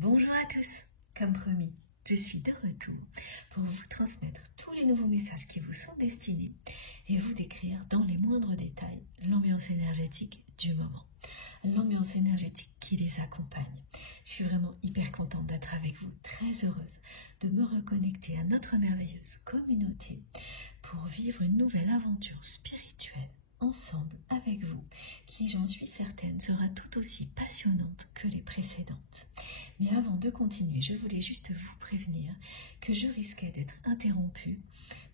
Bonjour à tous, comme promis, je suis de retour pour vous transmettre tous les nouveaux messages qui vous sont destinés et vous décrire dans les moindres détails l'ambiance énergétique du moment, l'ambiance énergétique qui les accompagne. Je suis vraiment hyper contente d'être avec vous, très heureuse de me reconnecter à notre merveilleuse communauté pour vivre une nouvelle aventure spirituelle ensemble avec vous, qui, j'en suis certaine, sera tout aussi passionnante que les précédentes. Mais avant de continuer, je voulais juste vous prévenir que je risquais d'être interrompue.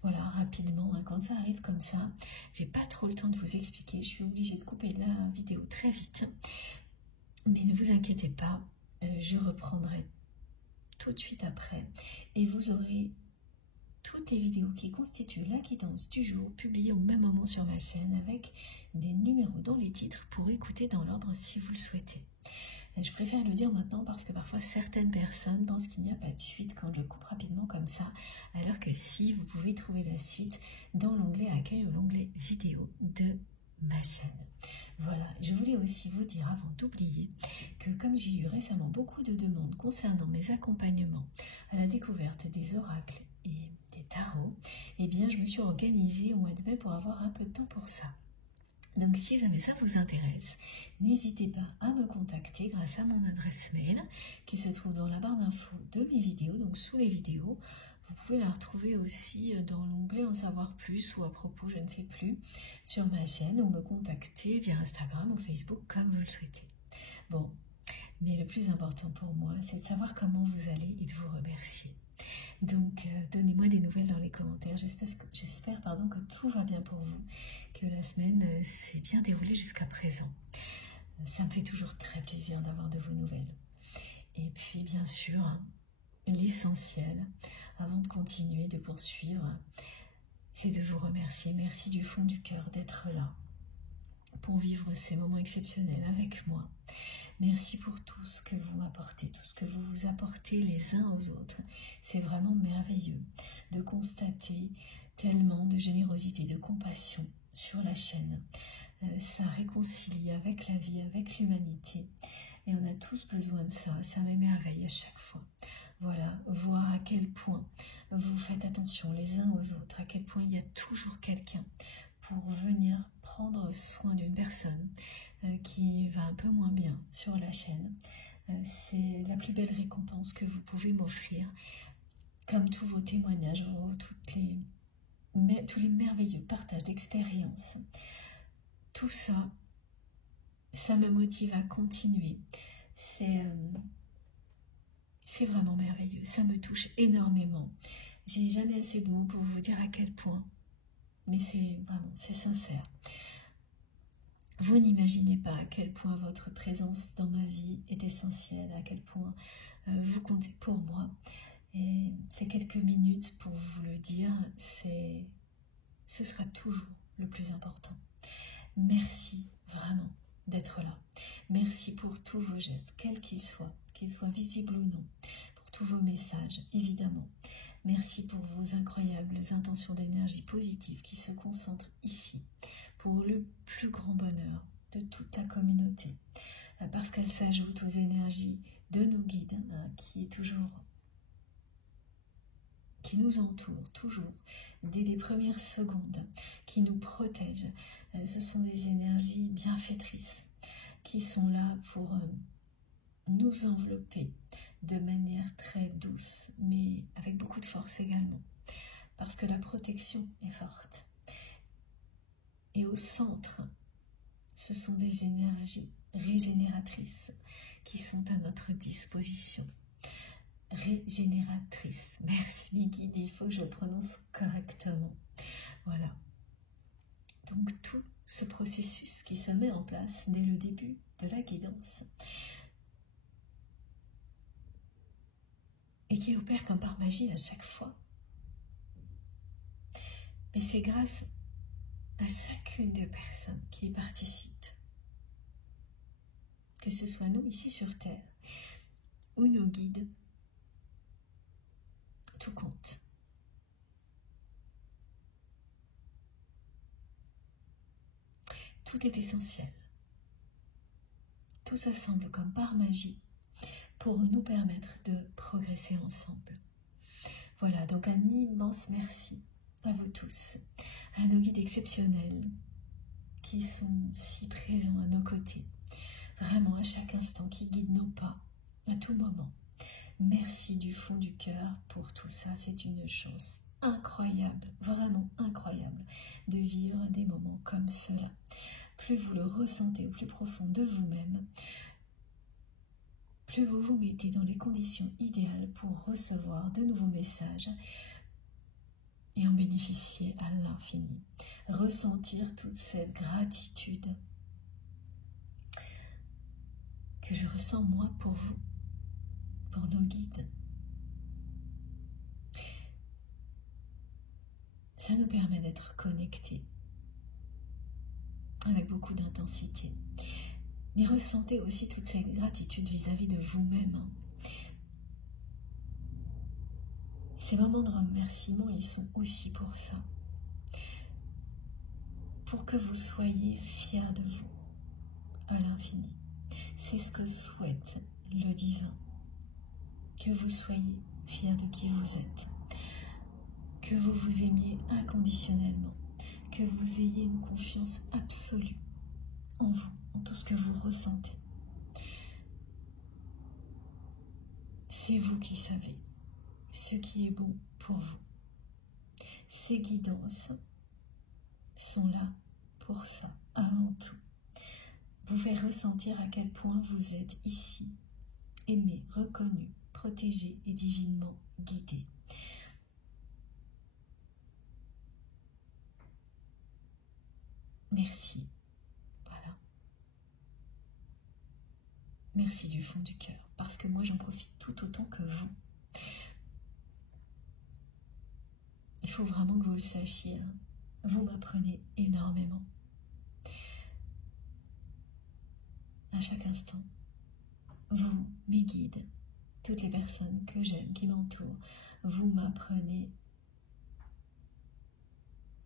Voilà, rapidement, quand ça arrive comme ça, j'ai pas trop le temps de vous expliquer, je suis obligée de couper la vidéo très vite. Mais ne vous inquiétez pas, je reprendrai tout de suite après et vous aurez toutes les vidéos qui constituent la guidance du jour publiées au même moment sur ma chaîne avec des numéros dans les titres pour écouter dans l'ordre si vous le souhaitez. Je préfère le dire maintenant parce que parfois certaines personnes pensent qu'il n'y a pas de suite quand je coupe rapidement comme ça, alors que si, vous pouvez trouver la suite dans l'onglet accueil ou l'onglet vidéo de ma chaîne. Voilà, je voulais aussi vous dire avant d'oublier que comme j'ai eu récemment beaucoup de demandes concernant mes accompagnements à la découverte des oracles et des tarots, eh bien je me suis organisée au mois de mai pour avoir un peu de temps pour ça. Donc si jamais ça vous intéresse, n'hésitez pas à me contacter grâce à mon adresse mail qui se trouve dans la barre d'infos de mes vidéos, donc sous les vidéos. Vous pouvez la retrouver aussi dans l'onglet en savoir plus ou à propos, je ne sais plus, sur ma chaîne ou me contacter via Instagram ou Facebook comme vous le souhaitez. Bon, mais le plus important pour moi, c'est de savoir comment vous allez et de vous remercier. Donc, donnez-moi des nouvelles dans les commentaires. J'espère que tout va bien pour vous, que la semaine s'est bien déroulée jusqu'à présent. Ça me fait toujours très plaisir d'avoir de vos nouvelles. Et puis, bien sûr, l'essentiel, avant de continuer, de poursuivre, c'est de vous remercier. Merci du fond du cœur d'être là pour vivre ces moments exceptionnels avec moi. Merci pour tout ce que vous m'apportez, tout ce que vous vous apportez les uns aux autres. C'est vraiment merveilleux de constater tellement de générosité, de compassion sur la chaîne. Ça réconcilie avec la vie, avec l'humanité. Et on a tous besoin de ça, ça m'émerveille à chaque fois. Voilà, voir à quel point vous faites attention les uns aux autres, à quel point il y a toujours quelqu'un pour venir prendre soin d'une personne qui va un peu moins bien sur la chaîne. C'est la plus belle récompense que vous pouvez m'offrir, comme tous vos témoignages, tous les merveilleux partages d'expériences. Tout ça, ça me motive à continuer. C'est vraiment merveilleux, ça me touche énormément. J'ai jamais assez de mots pour vous dire à quel point, mais c'est sincère. Vous n'imaginez pas à quel point votre présence dans ma vie est essentielle, à quel point vous comptez pour moi. Et ces quelques minutes pour vous le dire, ce sera toujours le plus important. Merci vraiment d'être là. Merci pour tous vos gestes, quels qu'ils soient visibles ou non, pour tous vos messages, évidemment. Merci pour vos incroyables intentions d'énergie positive qui se concentrent ici, pour le plus grand bonheur de toute la communauté, parce qu'elle s'ajoute aux énergies de nos guides, qui nous entourent toujours, dès les premières secondes, qui nous protègent. Ce sont des énergies bienfaitrices, qui sont là pour nous envelopper de manière très douce, mais avec beaucoup de force également, parce que la protection est forte. Et au centre, ce sont des énergies régénératrices qui sont à notre disposition. Régénératrices. Merci mes guides, il faut que je le prononce correctement. Voilà. Donc tout ce processus qui se met en place dès le début de la guidance et qui opère comme par magie à chaque fois. Mais c'est grâce à chacune des personnes qui y participent, que ce soit nous ici sur Terre ou nos guides, tout compte. Tout est essentiel. Tout s'assemble comme par magie pour nous permettre de progresser ensemble. Voilà, donc un immense merci à vous tous, à nos guides exceptionnels qui sont si présents à nos côtés, vraiment à chaque instant, qui guident nos pas à tout moment. Merci du fond du cœur pour tout ça, c'est une chose incroyable, vraiment incroyable de vivre des moments comme cela. Plus vous le ressentez au plus profond de vous-même, plus vous vous mettez dans les conditions idéales pour recevoir de nouveaux messages et en bénéficier à l'infini. Ressentir toute cette gratitude que je ressens moi pour vous, pour nos guides. Ça nous permet d'être connectés avec beaucoup d'intensité. Mais ressentez aussi toute cette gratitude vis-à-vis de vous-même. Ces moments de remerciement, ils sont aussi pour ça. Pour que vous soyez fiers de vous à l'infini. C'est ce que souhaite le divin. Que vous soyez fiers de qui vous êtes. Que vous vous aimiez inconditionnellement. Que vous ayez une confiance absolue en vous, en tout ce que vous ressentez. C'est vous qui savez ce qui est bon pour vous. Ces guidances sont là pour ça, avant tout. Vous faire ressentir à quel point vous êtes ici, aimé, reconnu, protégé et divinement guidé. Merci. Voilà. Merci du fond du cœur, parce que moi j'en profite tout autant que vous. Il faut vraiment que vous le sachiez, hein. Vous m'apprenez énormément. À chaque instant, vous, mes guides, toutes les personnes que j'aime, qui m'entourent, vous m'apprenez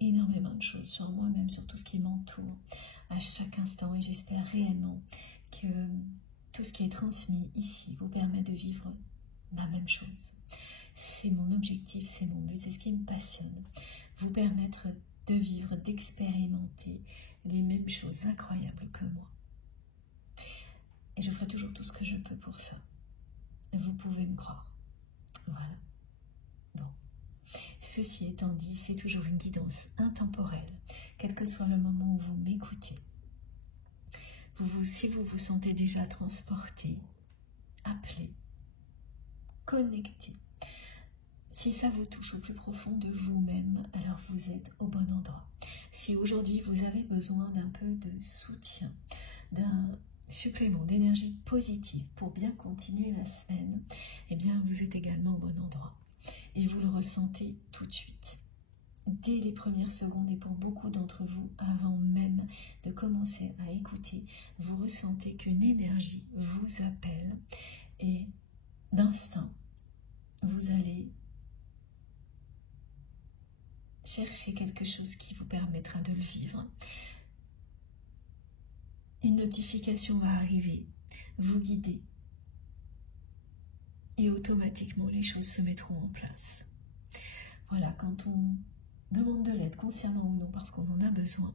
énormément de choses sur moi-même, sur tout ce qui m'entoure à chaque instant, et j'espère réellement que tout ce qui est transmis ici vous permet de vivre la même chose. C'est mon objectif, c'est mon but, c'est ce qui me passionne. Vous permettre de vivre, d'expérimenter les mêmes choses incroyables que moi. Et je ferai toujours tout ce que je peux pour ça. Vous pouvez me croire. Voilà. Bon. Ceci étant dit, c'est toujours une guidance intemporelle, quel que soit le moment où vous m'écoutez. Si vous vous sentez déjà transporté, appelé, connecté, si ça vous touche au plus profond de vous-même, alors vous êtes au bon endroit. Si aujourd'hui vous avez besoin d'un peu de soutien, d'un supplément d'énergie positive pour bien continuer la semaine, eh bien vous êtes également au bon endroit. Et vous le ressentez tout de suite. Dès les premières secondes, et pour beaucoup d'entre vous, avant même de commencer à écouter, vous ressentez qu'une énergie vous appelle et d'instinct, vous allez chercher quelque chose qui vous permettra de le vivre. Une notification va arriver, vous guider, et automatiquement les choses se mettront en place. Voilà, quand on demande de l'aide, consciemment ou non, parce qu'on en a besoin,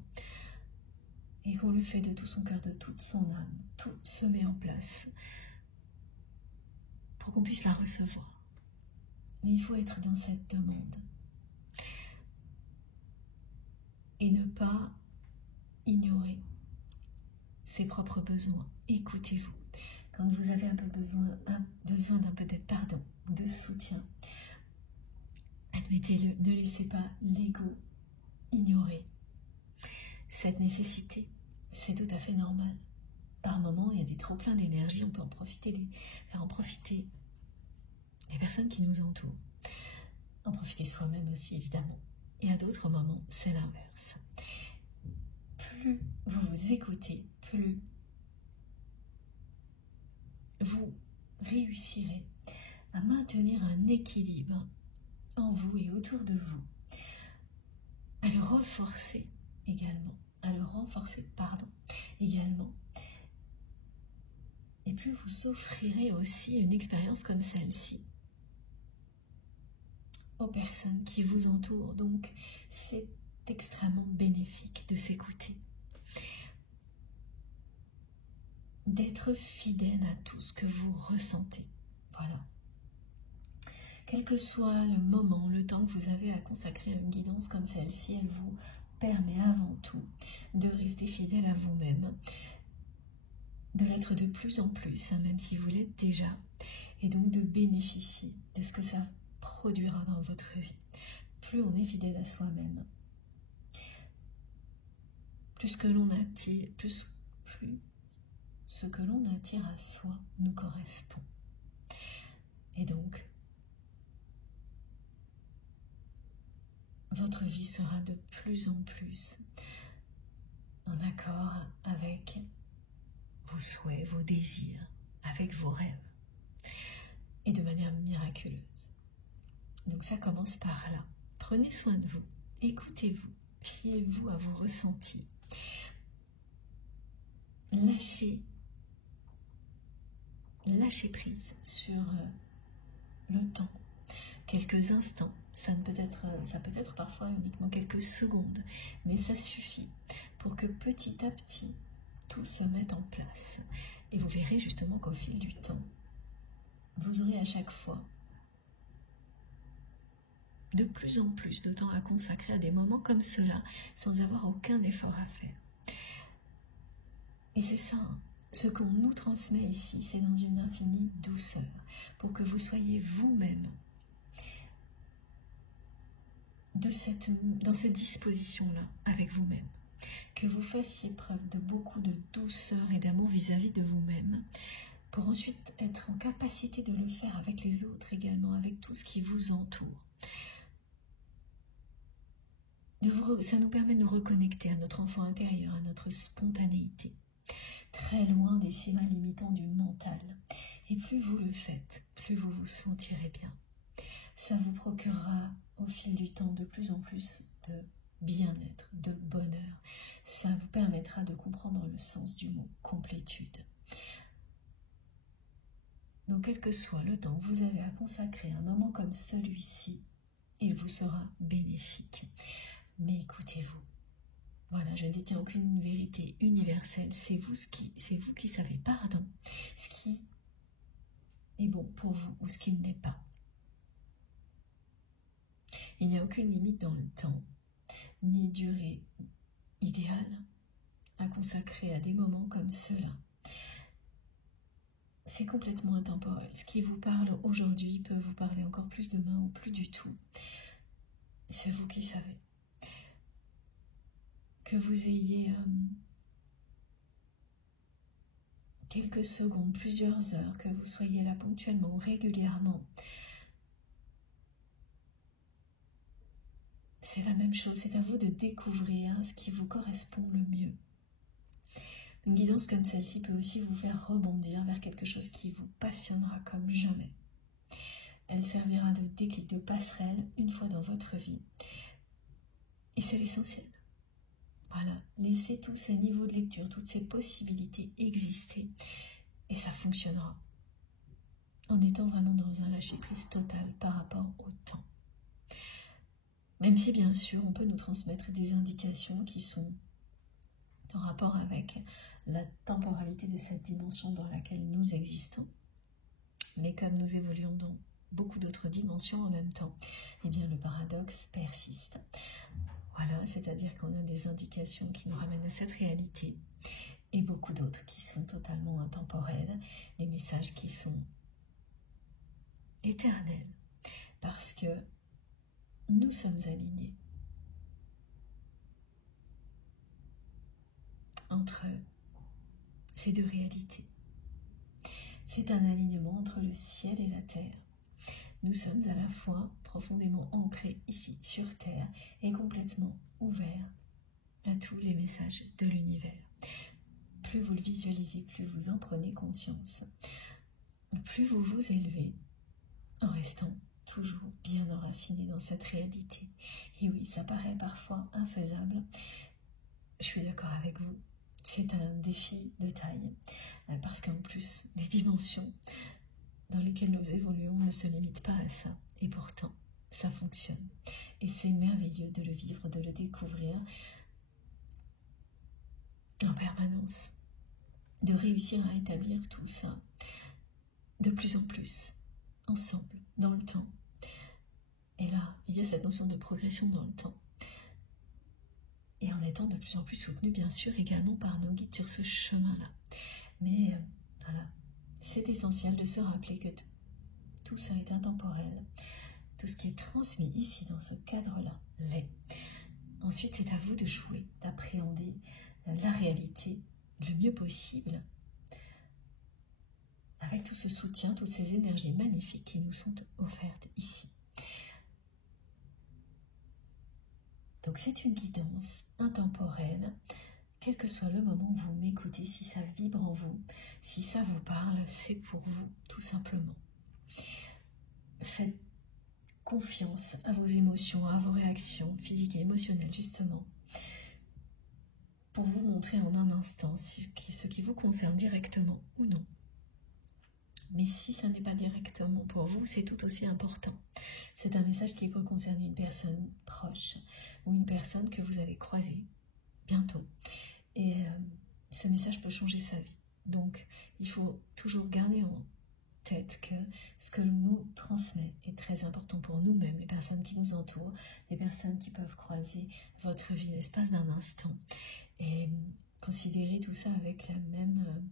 et qu'on le fait de tout son cœur, de toute son âme, tout se met en place pour qu'on puisse la recevoir. Mais il faut être dans cette demande et ne pas ignorer ses propres besoins. Écoutez-vous. Quand vous avez un peu besoin d'un peu de pardon, de soutien, admettez-le, ne laissez pas l'ego ignorer cette nécessité. C'est tout à fait normal. Par moments, il y a des trop pleins d'énergie, on peut en profiter, faire en profiter les personnes qui nous entourent. En profiter soi-même aussi, évidemment. Et à d'autres moments, c'est l'inverse. Plus vous vous écoutez, plus vous réussirez à maintenir un équilibre en vous et autour de vous, à le renforcer également, également, et plus vous offrirez aussi une expérience comme celle-ci aux personnes qui vous entourent. Donc, c'est extrêmement bénéfique de s'écouter, d'être fidèle à tout ce que vous ressentez. Voilà. Quel que soit le moment, le temps que vous avez à consacrer à une guidance comme celle-ci, elle vous permet avant tout de rester fidèle à vous-même, de l'être de plus en plus, même si vous l'êtes déjà, et donc de bénéficier de ce que ça produira dans votre vie. Plus on est fidèle à soi-même, plus que l'on attire, plus ce que l'on attire à soi nous correspond. Et donc, votre vie sera de plus en plus en accord avec vos souhaits, vos désirs, avec vos rêves, et de manière miraculeuse. Donc ça commence par là. Prenez soin de vous, écoutez-vous, fiez-vous à vos ressentis. Lâchez prise sur le temps, quelques instants. Ça peut être parfois uniquement quelques secondes, mais ça suffit pour que petit à petit, tout se mette en place. Et vous verrez justement qu'au fil du temps, vous aurez à chaque fois de plus en plus de temps à consacrer à des moments comme cela, sans avoir aucun effort à faire. Et c'est ça, ce qu'on nous transmet ici, c'est dans une infinie douceur, pour que vous soyez vous-même dans cette disposition-là avec vous-même, que vous fassiez preuve de beaucoup de douceur et d'amour vis-à-vis de vous-même, pour ensuite être en capacité de le faire avec les autres également, avec tout ce qui vous entoure. Ça nous permet de nous reconnecter à notre enfant intérieur, à notre spontanéité, très loin des schémas limitants du mental. Et plus vous le faites, plus vous vous sentirez bien. Ça vous procurera au fil du temps de plus en plus de bien-être, de bonheur. Ça vous permettra de comprendre le sens du mot complétude. Donc quel que soit le temps que vous avez à consacrer à un moment comme celui-ci, il vous sera bénéfique. Mais écoutez-vous. Voilà, je ne détiens aucune vérité universelle. C'est vous qui savez, ce qui est bon pour vous ou ce qui ne l'est pas. Il n'y a aucune limite dans le temps, ni durée idéale à consacrer à des moments comme ceux-là. C'est complètement intemporel. Ce qui vous parle aujourd'hui peut vous parler encore plus demain ou plus du tout. C'est vous qui savez. Que vous ayez quelques secondes, plusieurs heures, que vous soyez là ponctuellement ou régulièrement, c'est la même chose. C'est à vous de découvrir ce qui vous correspond le mieux. Une guidance comme celle-ci peut aussi vous faire rebondir vers quelque chose qui vous passionnera comme jamais. Elle servira de déclic, de passerelle une fois dans votre vie. Et c'est l'essentiel. Voilà, laissez tous ces niveaux de lecture, toutes ces possibilités exister et ça fonctionnera. En étant vraiment dans un lâcher-prise total par rapport au temps. Même si bien sûr on peut nous transmettre des indications qui sont en rapport avec la temporalité de cette dimension dans laquelle nous existons. Mais comme nous évoluons dans beaucoup d'autres dimensions en même temps, eh bien le paradoxe persiste. Voilà, c'est-à-dire qu'on a des indications qui nous ramènent à cette réalité et beaucoup d'autres qui sont totalement intemporelles, des messages qui sont éternels parce que nous sommes alignés entre ces deux réalités. C'est un alignement entre le ciel et la terre. Nous sommes à la fois profondément ancrés ici sur Terre et complètement ouverts à tous les messages de l'univers. Plus vous le visualisez, plus vous en prenez conscience, plus vous vous élevez en restant toujours bien enraciné dans cette réalité. Et oui, ça paraît parfois infaisable. Je suis d'accord avec vous. c'est un défi de taille, parce qu'en plus, les dimensions dans lesquelles nous évoluons ne se limitent pas à ça. Et pourtant, ça fonctionne. Et c'est merveilleux de le vivre, de le découvrir en permanence, de réussir à établir tout ça de plus en plus, ensemble, dans le temps. Et là, il y a cette notion de progression dans le temps. Et en étant de plus en plus soutenu, bien sûr, également par nos guides sur ce chemin-là. Mais voilà, c'est essentiel de se rappeler que tout ça est intemporel. Tout ce qui est transmis ici, dans ce cadre-là, l'est. Ensuite, c'est à vous de jouer, d'appréhender la réalité le mieux possible, avec tout ce soutien, toutes ces énergies magnifiques qui nous sont offertes ici. Donc c'est une guidance intemporelle, quel que soit le moment où vous m'écoutez, si ça vibre en vous, si ça vous parle, c'est pour vous, tout simplement. Faites confiance à vos émotions, à vos réactions physiques et émotionnelles, justement, pour vous montrer en un instant ce qui vous concerne directement ou non. Mais si ça n'est pas directement pour vous, c'est tout aussi important. C'est un message qui peut concerner une personne proche ou une personne que vous allez croiser bientôt. Et ce message peut changer sa vie. Donc, il faut toujours garder en tête que ce que l'on nous transmet est très important pour nous-mêmes, les personnes qui nous entourent, les personnes qui peuvent croiser votre vie l'espace d'un instant. Et considérer tout ça avec la même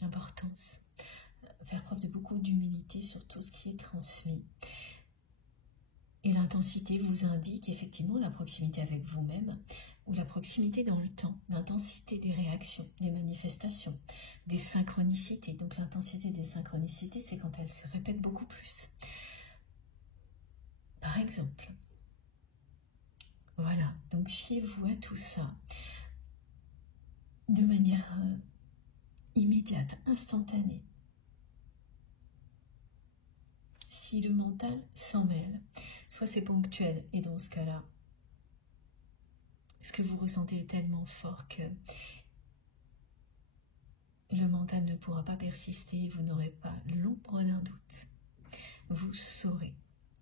importance. Faire preuve de beaucoup d'humilité sur tout ce qui est transmis. Et l'intensité vous indique effectivement la proximité avec vous-même ou la proximité dans le temps, l'intensité des réactions, des manifestations, des synchronicités. Donc l'intensité des synchronicités, c'est quand elles se répètent beaucoup plus. Par exemple, voilà, donc fiez-vous à tout ça de manière immédiate, instantanée. Si le mental s'en mêle, soit c'est ponctuel, et dans ce cas-là, ce que vous ressentez est tellement fort que le mental ne pourra pas persister, vous n'aurez pas l'ombre d'un doute. Vous saurez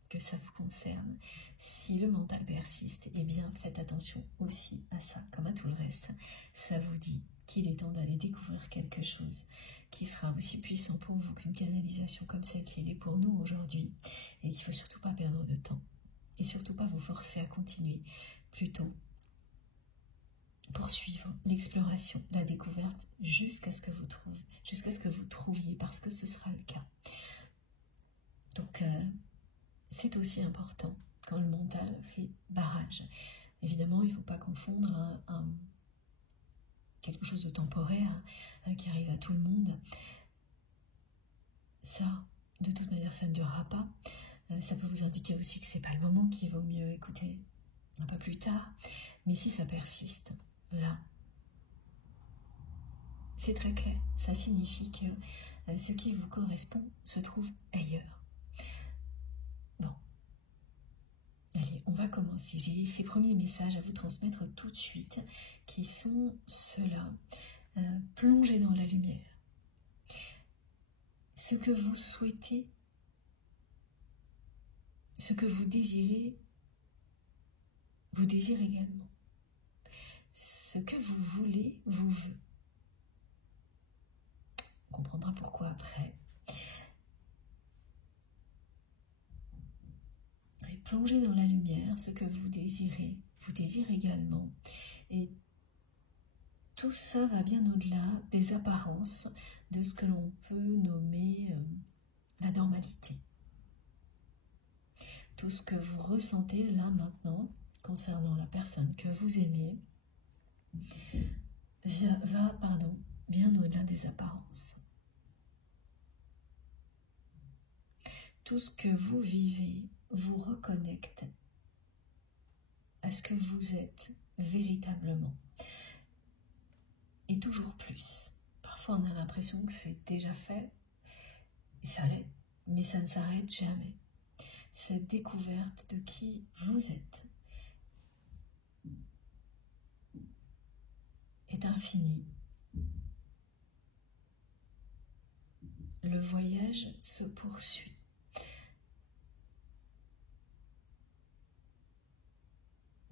que ça vous concerne. Si le mental persiste, eh bien faites attention aussi à ça, comme à tout le reste. Ça vous dit qu'il est temps d'aller découvrir quelque chose qui sera aussi puissant pour vous qu'une canalisation comme celle-ci l'est pour nous aujourd'hui, et qu'il ne faut surtout pas perdre de temps et surtout pas vous forcer à continuer, plutôt poursuivre l'exploration, la découverte jusqu'à ce que vous trouviez, parce que ce sera le cas. Donc c'est aussi important quand le mental fait barrage. Évidemment, il ne faut pas confondre quelque chose de temporaire qui arrive à tout le monde. Ça, de toute manière, ça ne durera pas. Ça peut vous indiquer aussi que ce n'est pas le moment, qu'il vaut mieux écouter un peu plus tard. Mais si ça persiste, là, c'est très clair. Ça signifie que ce qui vous correspond se trouve ailleurs. Bon. Allez, on va commencer. J'ai ces premiers messages à vous transmettre tout de suite, qui sont ceux-là. Plongez dans la lumière. Ce que vous souhaitez, ce que vous désirez également. Ce que vous voulez, vous veut. On comprendra pourquoi après. Et plongez dans la lumière, ce que vous désire également. Et tout ça va bien au-delà des apparences, de ce que l'on peut nommer la normalité. Tout ce que vous ressentez là maintenant, concernant la personne que vous aimez, va bien au-delà des apparences. Tout ce que vous vivez vous reconnecte à ce que vous êtes véritablement. Et toujours plus. Parfois on a l'impression que c'est déjà fait, et ça l'est, mais ça ne s'arrête jamais. Cette découverte de qui vous êtes est infinie le voyage se poursuit.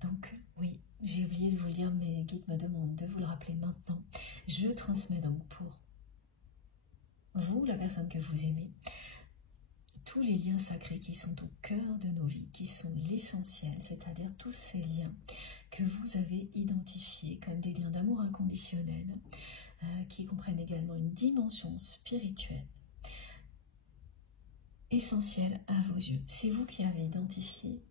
Donc, oui, j'ai oublié de vous le dire, mes guides me demandent de vous le rappeler maintenant. Je transmets donc pour vous, la personne que vous aimez, tous les liens sacrés qui sont au cœur de nos vies, qui sont l'essentiel, c'est-à-dire tous ces liens que vous avez identifiés comme des liens d'amour inconditionnel, qui comprennent également une dimension spirituelle essentielle à vos yeux. C'est vous qui avez identifié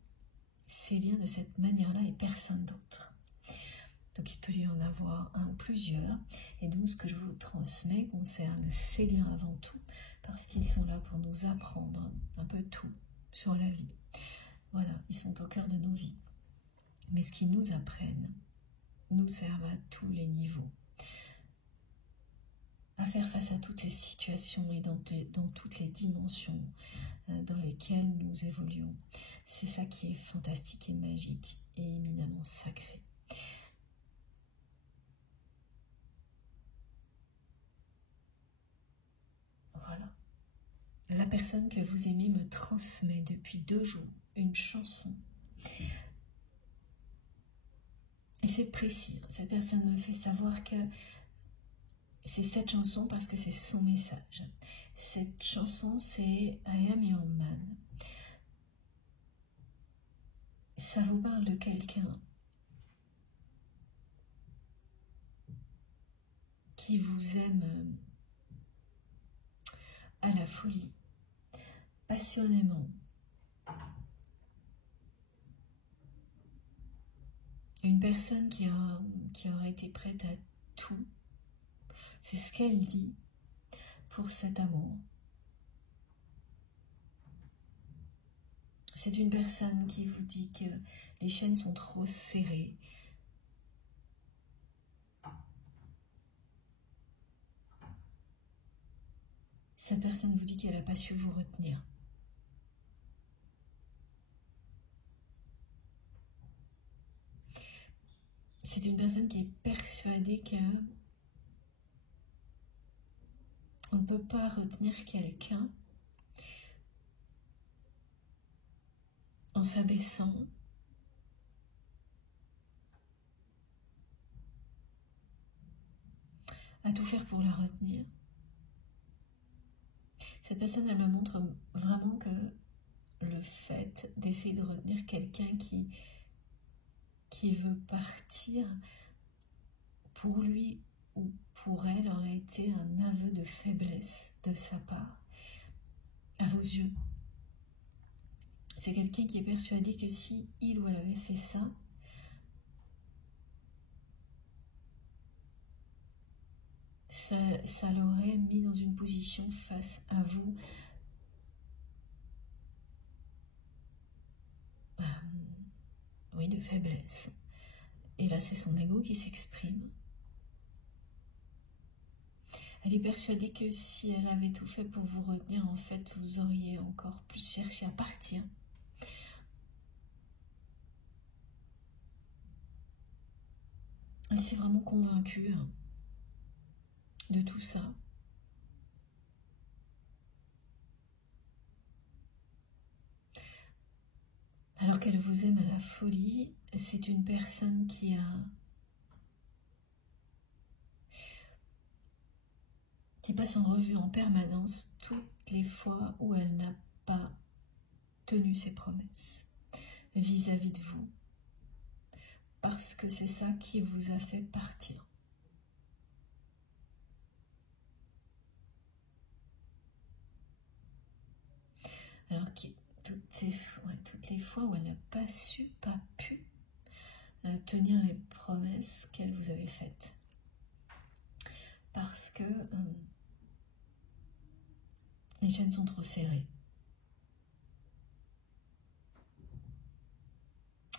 ces liens de cette manière-là et personne d'autre. Donc il peut y en avoir un ou plusieurs, et donc ce que je vous transmets concerne ces liens avant tout, parce qu'ils sont là pour nous apprendre un peu tout sur la vie. Voilà, ils sont au cœur de nos vies. Mais ce qu'ils nous apprennent nous servent à tous les niveaux, à faire face à toutes les situations et dans toutes les dimensions dans lesquelles nous évoluons. C'est ça qui est fantastique et magique et éminemment sacré. Voilà. La personne que vous aimez me transmet depuis 2 jours une chanson. Et c'est précis. Cette personne me fait savoir que c'est cette chanson parce que c'est son message. Cette chanson, c'est I Am Your Man. Ça vous parle de quelqu'un qui vous aime à la folie, passionnément. Une personne qui aura été prête à tout. C'est ce qu'elle dit pour cet amour. C'est une personne qui vous dit que les chaînes sont trop serrées. Cette personne vous dit qu'elle n'a pas su vous retenir. C'est une personne qui est persuadée que on ne peut pas retenir quelqu'un en s'abaissant, à tout faire pour la retenir. Cette personne, elle me montre vraiment que le fait d'essayer de retenir quelqu'un qui veut partir, pour lui ou pour elle, aurait été un aveu de faiblesse de sa part, à vos yeux. C'est quelqu'un qui est persuadé que si il ou elle avait fait ça, ça l'aurait mis dans une position face à vous oui, de faiblesse. Et là, c'est son ego qui s'exprime. Elle est persuadée que si elle avait tout fait pour vous retenir, en fait, vous auriez encore plus cherché à partir. Elle s'est vraiment convaincue de tout ça. Alors qu'elle vous aime à la folie, c'est une personne qui passe en revue en permanence toutes les fois où elle n'a pas tenu ses promesses vis-à-vis de vous. Parce que c'est ça qui vous a fait partir. Alors toutes les fois où elle n'a pas pu tenir les promesses qu'elle vous avait faites. Parce que les chaînes sont trop serrées.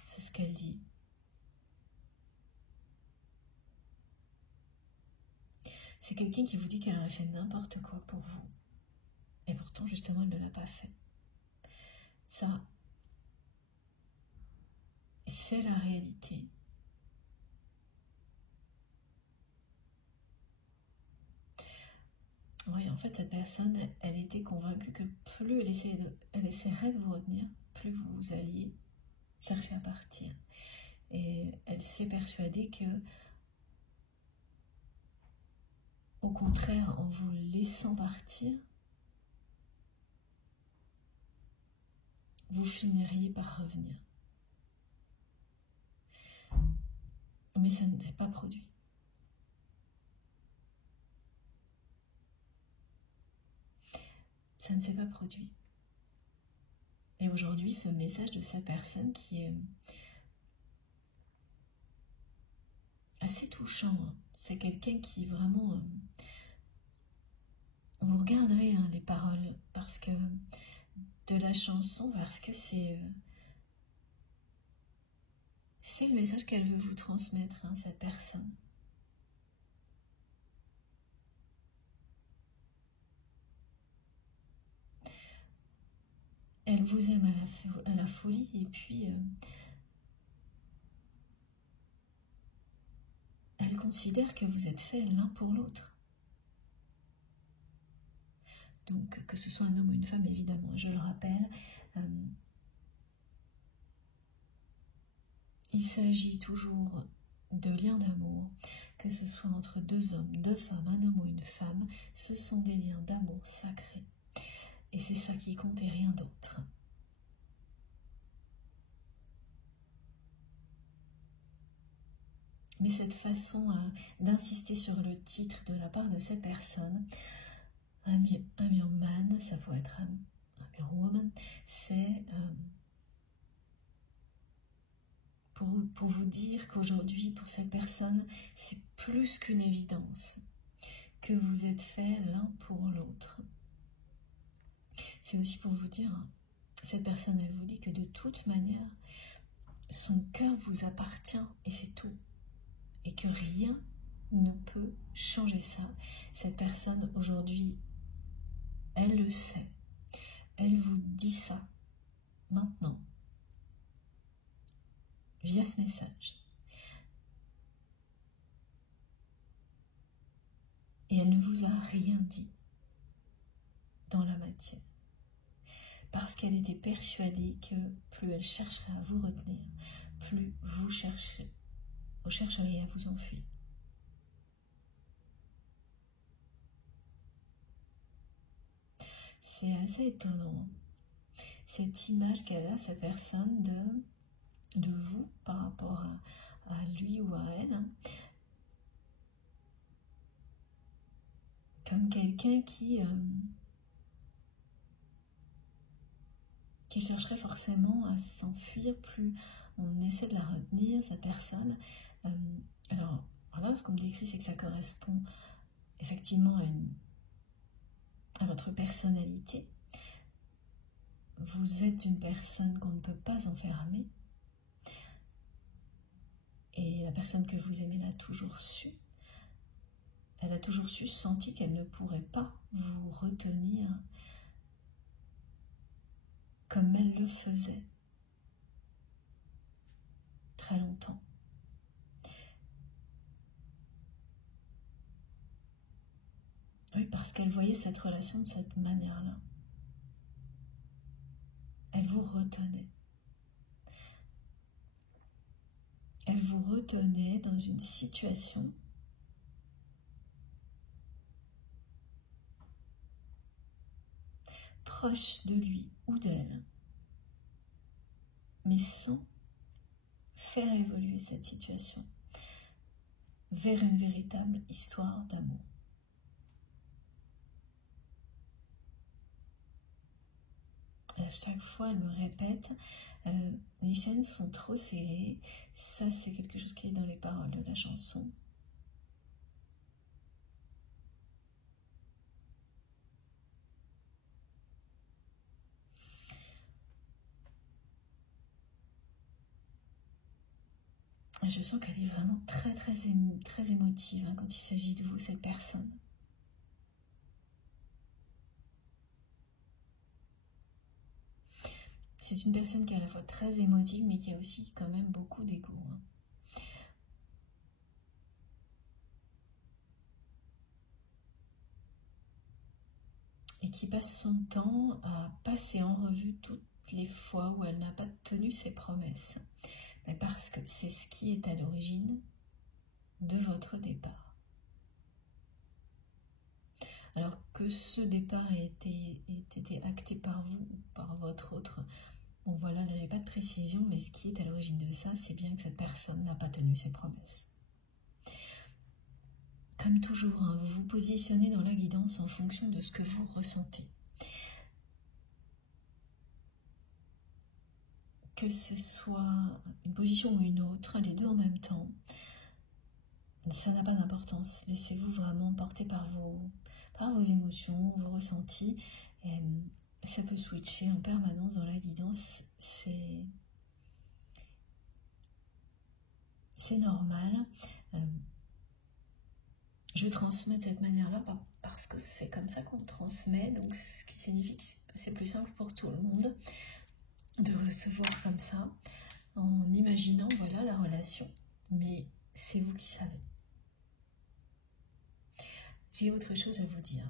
C'est ce qu'elle dit. C'est quelqu'un qui vous dit qu'elle aurait fait n'importe quoi pour vous. Et pourtant, justement, elle ne l'a pas fait. Ça, c'est la réalité. Oui, en fait, cette personne, elle était convaincue que plus elle essaierait de vous retenir, plus vous alliez chercher à partir. Et elle s'est persuadée que, au contraire, en vous laissant partir, vous finiriez par revenir. Mais ça ne s'est pas produit. Ça ne s'est pas produit. Et aujourd'hui, ce message de cette personne qui est assez touchant, hein. C'est quelqu'un qui vraiment... vous regarderez les paroles parce que de la chanson, parce que c'est le message qu'elle veut vous transmettre, hein, cette personne. Elle vous aime à la folie et puis elle considère que vous êtes faits l'un pour l'autre. Donc que ce soit un homme ou une femme, évidemment, je le rappelle, il s'agit toujours de liens d'amour, que ce soit entre deux hommes, deux femmes, un homme ou une femme, ce sont des liens d'amour sacrés. Et c'est ça qui compte et rien d'autre. Mais cette façon d'insister sur le titre de la part de cette personne, I'm your man, ça peut être I'm your woman, c'est pour vous dire qu'aujourd'hui, pour cette personne, c'est plus qu'une évidence, que vous êtes faits l'un pour l'autre. C'est aussi pour vous dire, cette personne, elle vous dit que de toute manière, son cœur vous appartient et c'est tout. Et que rien ne peut changer ça. Cette personne, aujourd'hui, elle le sait. Elle vous dit ça, maintenant, via ce message. Et elle ne vous a rien dit dans la matière. Parce qu'elle était persuadée que plus elle chercherait à vous retenir, plus vous chercheriez à vous enfuir. C'est assez étonnant, cette image qu'elle a, cette personne, de vous par rapport à lui ou à elle, comme quelqu'un qui chercherait forcément à s'enfuir, plus on essaie de la retenir, cette personne. Alors là, ce qu'on me décrit, c'est que ça correspond effectivement à votre personnalité. Vous êtes une personne qu'on ne peut pas enfermer. Et la personne que vous aimez l'a toujours su. Elle a toujours senti qu'elle ne pourrait pas vous retenir comme elle le faisait très longtemps. Oui, parce qu'elle voyait cette relation de cette manière-là. Elle vous retenait. Elle vous retenait dans une situation proche de lui ou d'elle, mais sans faire évoluer cette situation vers une véritable histoire d'amour. À chaque fois, elle me répète, les chaînes sont trop serrées. Ça, c'est quelque chose qui est dans les paroles de la chanson. Je sens qu'elle est vraiment très émotive quand il s'agit de vous, cette personne. C'est une personne qui est à la fois très émotive, mais qui a aussi quand même beaucoup d'ego. qui passe son temps à passer en revue toutes les fois où elle n'a pas tenu ses promesses. Mais parce que c'est ce qui est à l'origine de votre départ. Alors que ce départ ait été acté par vous ou par votre autre, bon voilà, là, j'ai pas de précision, mais ce qui est à l'origine de ça, c'est bien que cette personne n'a pas tenu ses promesses. Comme toujours, hein, vous vous positionnez dans la guidance en fonction de ce que vous ressentez. Que ce soit une position ou une autre, les deux en même temps, ça n'a pas d'importance. Laissez-vous vraiment porter par vos émotions, vos ressentis. Et ça peut switcher en permanence dans la guidance. C'est normal. Je transmets de cette manière-là parce que c'est comme ça qu'on transmet. Donc, ce qui signifie que c'est plus simple pour tout le monde de recevoir comme ça, en imaginant voilà la relation. Mais c'est vous qui savez. J'ai autre chose à vous dire.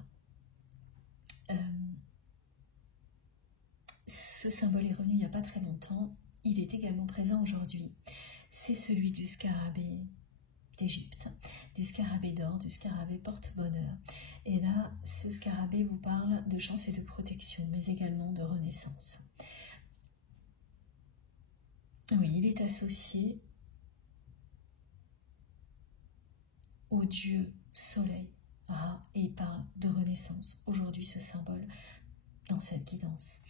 Ce symbole est revenu il n'y a pas très longtemps. Il est également présent aujourd'hui. C'est celui du scarabée d'Égypte, du scarabée d'or, du scarabée porte-bonheur. Et là, ce scarabée vous parle de chance et de protection, mais également de renaissance. Oui, il est associé au dieu soleil, Ra, et il parle de renaissance. Aujourd'hui, ce symbole, dans cette guidance.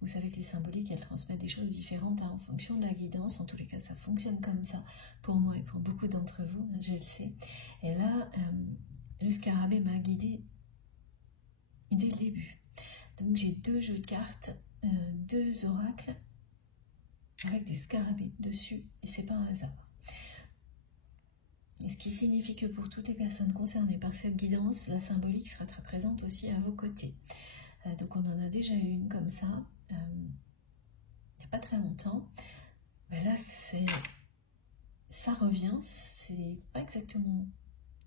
Vous savez que les symboliques, elles transmettent des choses différentes en fonction de la guidance. En tous les cas, ça fonctionne comme ça pour moi et pour beaucoup d'entre vous, je le sais. Et là, le scarabée m'a guidée dès le début. Donc j'ai deux jeux de cartes, deux oracles avec des scarabées dessus, et c'est pas un hasard. Et ce qui signifie que pour toutes les personnes concernées par cette guidance, la symbolique sera très présente aussi à vos côtés. Donc on en a déjà eu une comme ça, il n'y a pas très longtemps. Ben là, ça revient, c'est pas exactement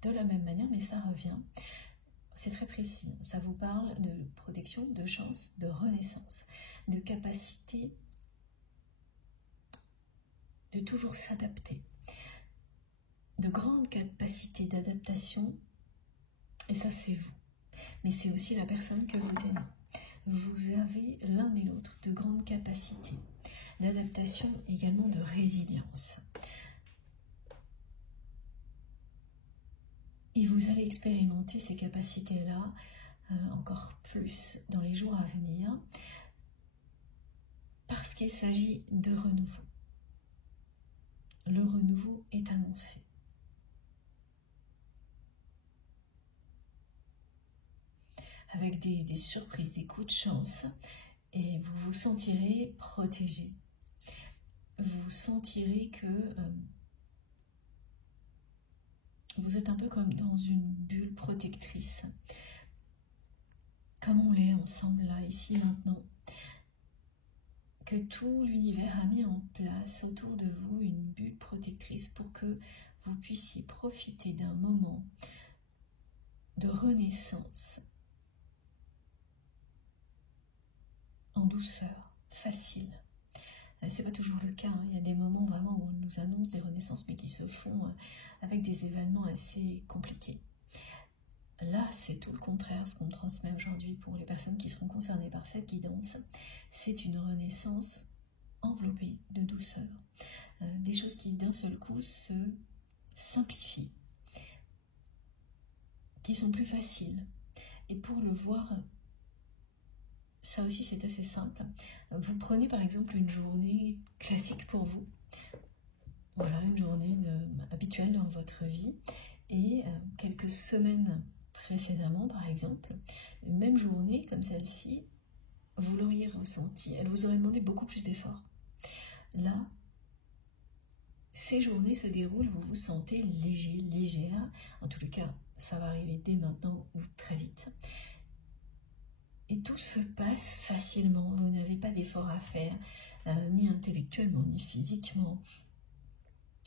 de la même manière, mais ça revient. C'est très précis, ça vous parle de protection, de chance, de renaissance, de capacité de toujours s'adapter, de grande capacité d'adaptation, et ça c'est vous. Mais c'est aussi la personne que vous aimez. Vous avez l'un et l'autre de grandes capacités d'adaptation, également de résilience. Et vous allez expérimenter ces capacités-là encore plus dans les jours à venir, parce qu'il s'agit de renouveau. Le renouveau est annoncé. Avec des surprises, des coups de chance, et vous vous sentirez protégé. Vous sentirez que vous êtes un peu comme dans une bulle protectrice, comme on l'est ensemble là, ici, maintenant. Que tout l'univers a mis en place autour de vous une bulle protectrice pour que vous puissiez profiter d'un moment de renaissance en douceur, facile. C'est pas toujours le cas, hein. Il y a des moments vraiment où on nous annonce des renaissances mais qui se font avec des événements assez compliqués. Là, c'est tout le contraire, ce qu'on me transmet aujourd'hui pour les personnes qui seront concernées par cette guidance. C'est une renaissance enveloppée de douceur. Des choses qui d'un seul coup se simplifient, qui sont plus faciles. Et pour le voir, ça aussi c'est assez simple. Vous prenez par exemple une journée classique pour vous. Voilà, une journée habituelle dans votre vie. Et quelques semaines précédemment, par exemple, une même journée comme celle-ci, vous l'auriez ressenti. Elle vous aurait demandé beaucoup plus d'efforts. Là, ces journées se déroulent, vous vous sentez léger, légère. En tous les cas, ça va arriver dès maintenant ou très vite. Et tout se passe facilement. Vous n'avez pas d'effort à faire, ni intellectuellement, ni physiquement.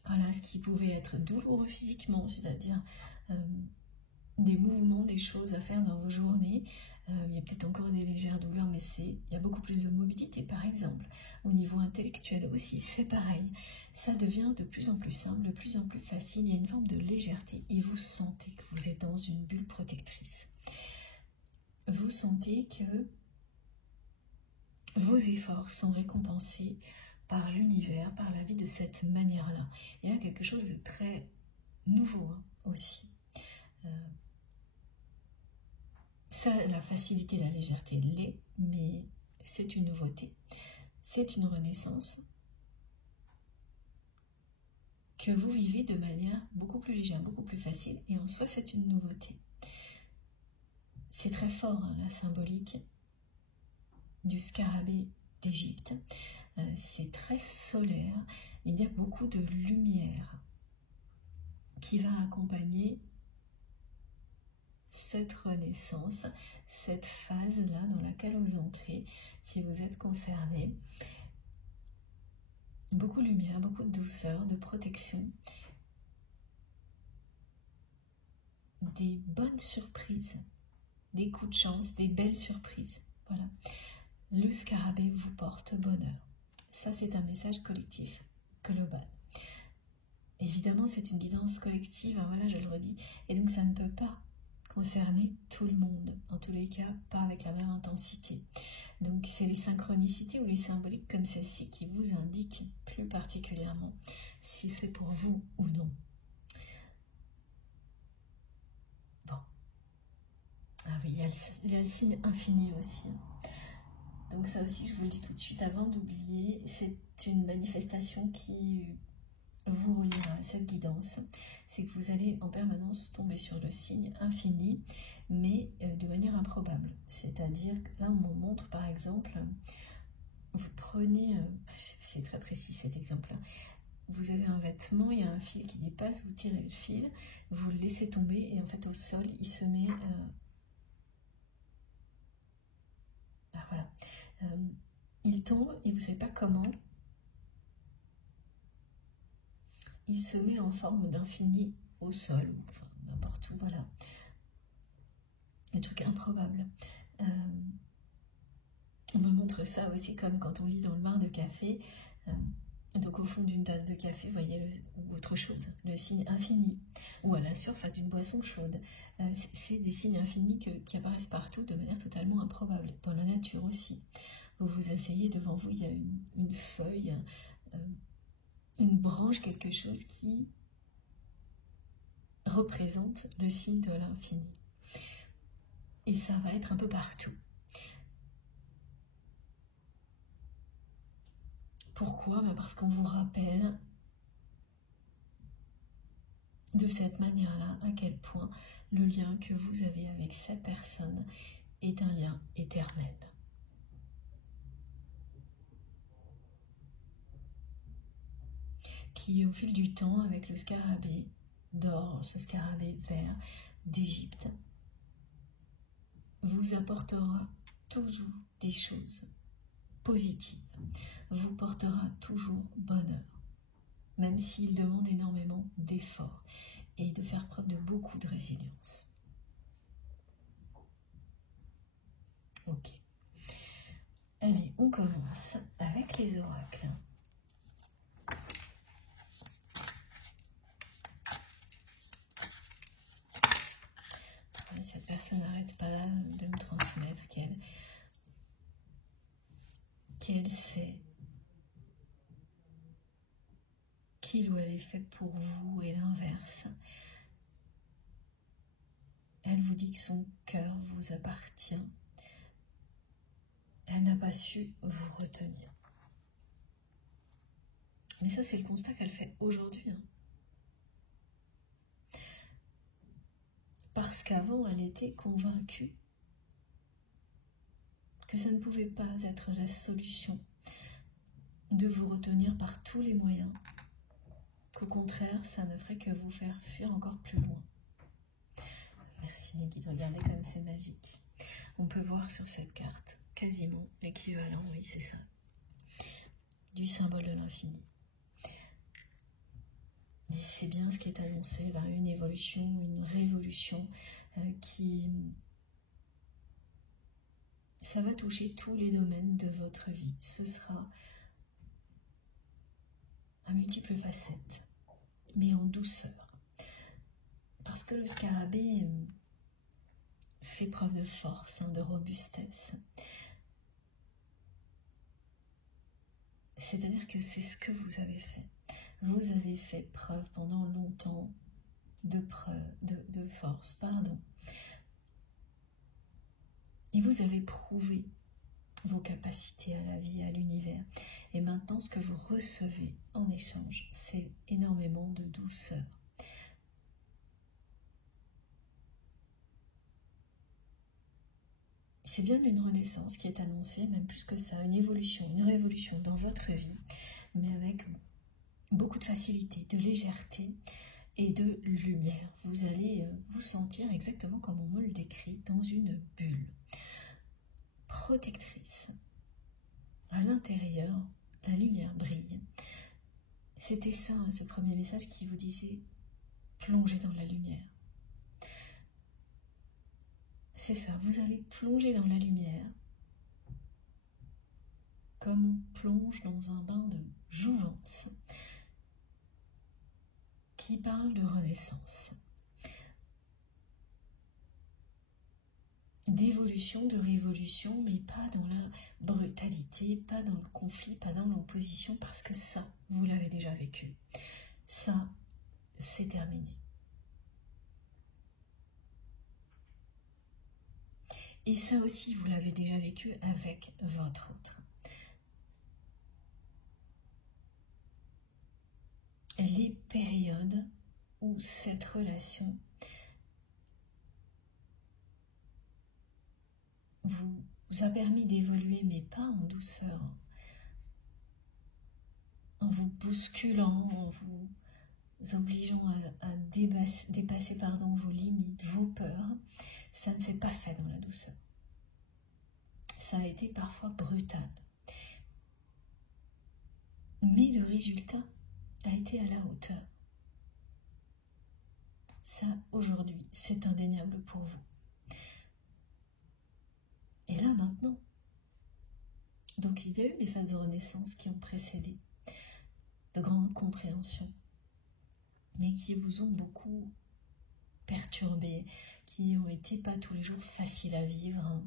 Voilà, ce qui pouvait être douloureux physiquement, c'est-à-dire des mouvements, des choses à faire dans vos journées, il y a peut-être encore des légères douleurs, mais il y a beaucoup plus de mobilité, par exemple. Au niveau intellectuel aussi, c'est pareil. Ça devient de plus en plus simple, de plus en plus facile. Il y a une forme de légèreté et vous sentez que vous êtes dans une bulle protectrice. Vous sentez que vos efforts sont récompensés par l'univers, par la vie de cette manière-là. Il y a quelque chose de très nouveau aussi. Ça, la facilité, la légèreté l'est, mais c'est une nouveauté. C'est une renaissance que vous vivez de manière beaucoup plus légère, beaucoup plus facile, et en soi, c'est une nouveauté. C'est très fort, hein, la symbolique du scarabée d'Égypte. C'est très solaire. Il y a beaucoup de lumière qui va accompagner cette renaissance, cette phase-là dans laquelle vous entrez, si vous êtes concerné. Beaucoup de lumière, beaucoup de douceur, de protection. Des bonnes surprises, des coups de chance, des belles surprises. Voilà. Le scarabée vous porte bonheur. Ça, c'est un message collectif, global. Évidemment, c'est une guidance collective, hein, voilà, je le redis. Et donc, ça ne peut pas concerner tout le monde. En tous les cas, pas avec la même intensité. Donc, c'est les synchronicités ou les symboliques comme celle-ci qui vous indiquent plus particulièrement si c'est pour vous ou non. Bon. Ah oui, il y a le signe infini aussi. Donc ça aussi, je vous le dis tout de suite avant d'oublier, c'est une manifestation qui vous reliera à cette guidance. C'est que vous allez en permanence tomber sur le signe infini, mais de manière improbable. C'est-à-dire que là, on me montre par exemple, vous prenez, c'est très précis cet exemple-là, vous avez un vêtement, il y a un fil qui dépasse, vous tirez le fil, vous le laissez tomber et en fait au sol, il se met... voilà. Il tombe et vous ne savez pas comment. Il se met en forme d'infini au sol, enfin n'importe où, voilà. Un truc improbable. On me montre ça aussi comme quand on lit dans le bar de café. Donc au fond d'une tasse de café, vous voyez, ou autre chose, le signe infini. Ou à la surface d'une boisson chaude. C'est des signes infinis qui apparaissent partout de manière totalement improbable. Dans la nature aussi. Vous vous asseyez, devant vous, il y a une feuille, une branche, quelque chose qui représente le signe de l'infini. Et ça va être un peu partout. Pourquoi? Parce qu'on vous rappelle de cette manière-là à quel point le lien que vous avez avec cette personne est un lien éternel. Qui, au fil du temps, avec le scarabée d'or, ce scarabée vert d'Égypte, vous apportera toujours des choses positives, vous portera toujours bonheur, même s'il demande énormément d'efforts et de faire preuve de beaucoup de résilience. Ok. Allez, on commence avec les oracles. Cette personne n'arrête pas de me transmettre qu'elle sait qu'il ou elle est fait pour vous et l'inverse. Elle vous dit que son cœur vous appartient. Elle n'a pas su vous retenir. Mais ça, c'est le constat qu'elle fait aujourd'hui. Parce qu'avant, elle était convaincue que ça ne pouvait pas être la solution de vous retenir par tous les moyens, qu'au contraire, ça ne ferait que vous faire fuir encore plus loin. Merci mes guides, regardez comme c'est magique. On peut voir sur cette carte quasiment l'équivalent, oui c'est ça, du symbole de l'infini. Mais c'est bien ce qui est annoncé, une évolution, une révolution qui Ça va toucher tous les domaines de votre vie. Ce sera à multiples facettes, mais en douceur. Parce que le scarabée fait preuve de force, de robustesse. C'est-à-dire que c'est ce que vous avez fait. Vous avez fait preuve pendant longtemps de force, Et vous avez prouvé vos capacités à la vie, à l'univers. Et maintenant, ce que vous recevez en échange, c'est énormément de douceur. C'est bien une renaissance qui est annoncée, même plus que ça, une évolution, une révolution dans votre vie, mais avec beaucoup de facilité, de légèreté et de lumière. Vous allez vous sentir exactement comme on me le décrit, dans une bulle protectrice. À l'intérieur, la lumière brille. C'était ça, ce premier message qui vous disait « plongez dans la lumière ». C'est ça, vous allez plonger dans la lumière comme on plonge dans un bain de jouvence qui parle de renaissance, d'évolution, de révolution, mais pas dans la brutalité, pas dans le conflit, pas dans l'opposition, parce que ça, vous l'avez déjà vécu. Ça, c'est terminé. Et ça aussi, vous l'avez déjà vécu avec votre autre. Les périodes où cette relation vous a permis d'évoluer, mais pas en douceur, en vous bousculant, en vous obligeant à dépasser vos limites, vos peurs. Ça ne s'est pas fait dans la douceur. Ça a été parfois brutal. Mais le résultat a été à la hauteur. Ça, aujourd'hui, c'est indéniable pour vous. Et là, maintenant, donc il y a eu des phases de renaissance qui ont précédé, de grandes compréhensions, mais qui vous ont beaucoup perturbé, qui ont été pas tous les jours faciles à vivre.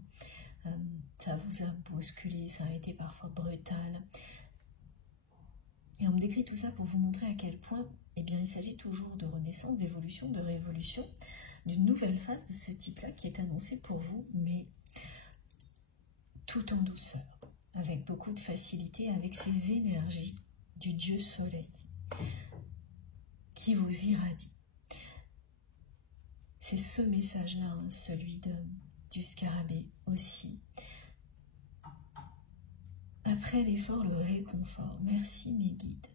Ça vous a bousculé, ça a été parfois brutal. Et on me décrit tout ça pour vous montrer à quel point, eh bien, il s'agit toujours de renaissance, d'évolution, de révolution, d'une nouvelle phase de ce type-là qui est annoncée pour vous, mais tout en douceur, avec beaucoup de facilité, avec ces énergies du Dieu Soleil qui vous irradie. C'est ce message-là, celui du scarabée aussi. Après l'effort, le réconfort. Merci mes guides.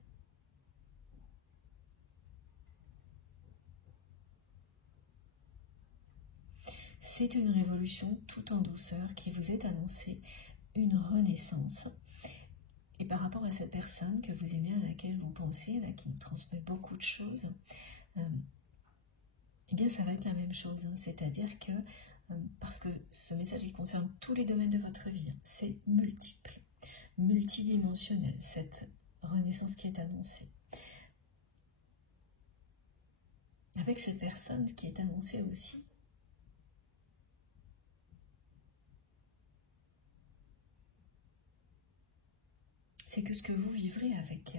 C'est une révolution tout en douceur qui vous est annoncée, une renaissance. Et par rapport à cette personne que vous aimez, à laquelle vous pensez, là, qui nous transmet beaucoup de choses, eh bien ça va être la même chose. C'est-à-dire que, parce que ce message il concerne tous les domaines de votre vie, c'est multiple, multidimensionnel, cette renaissance qui est annoncée. Avec cette personne qui est annoncée aussi, c'est que ce que vous vivrez avec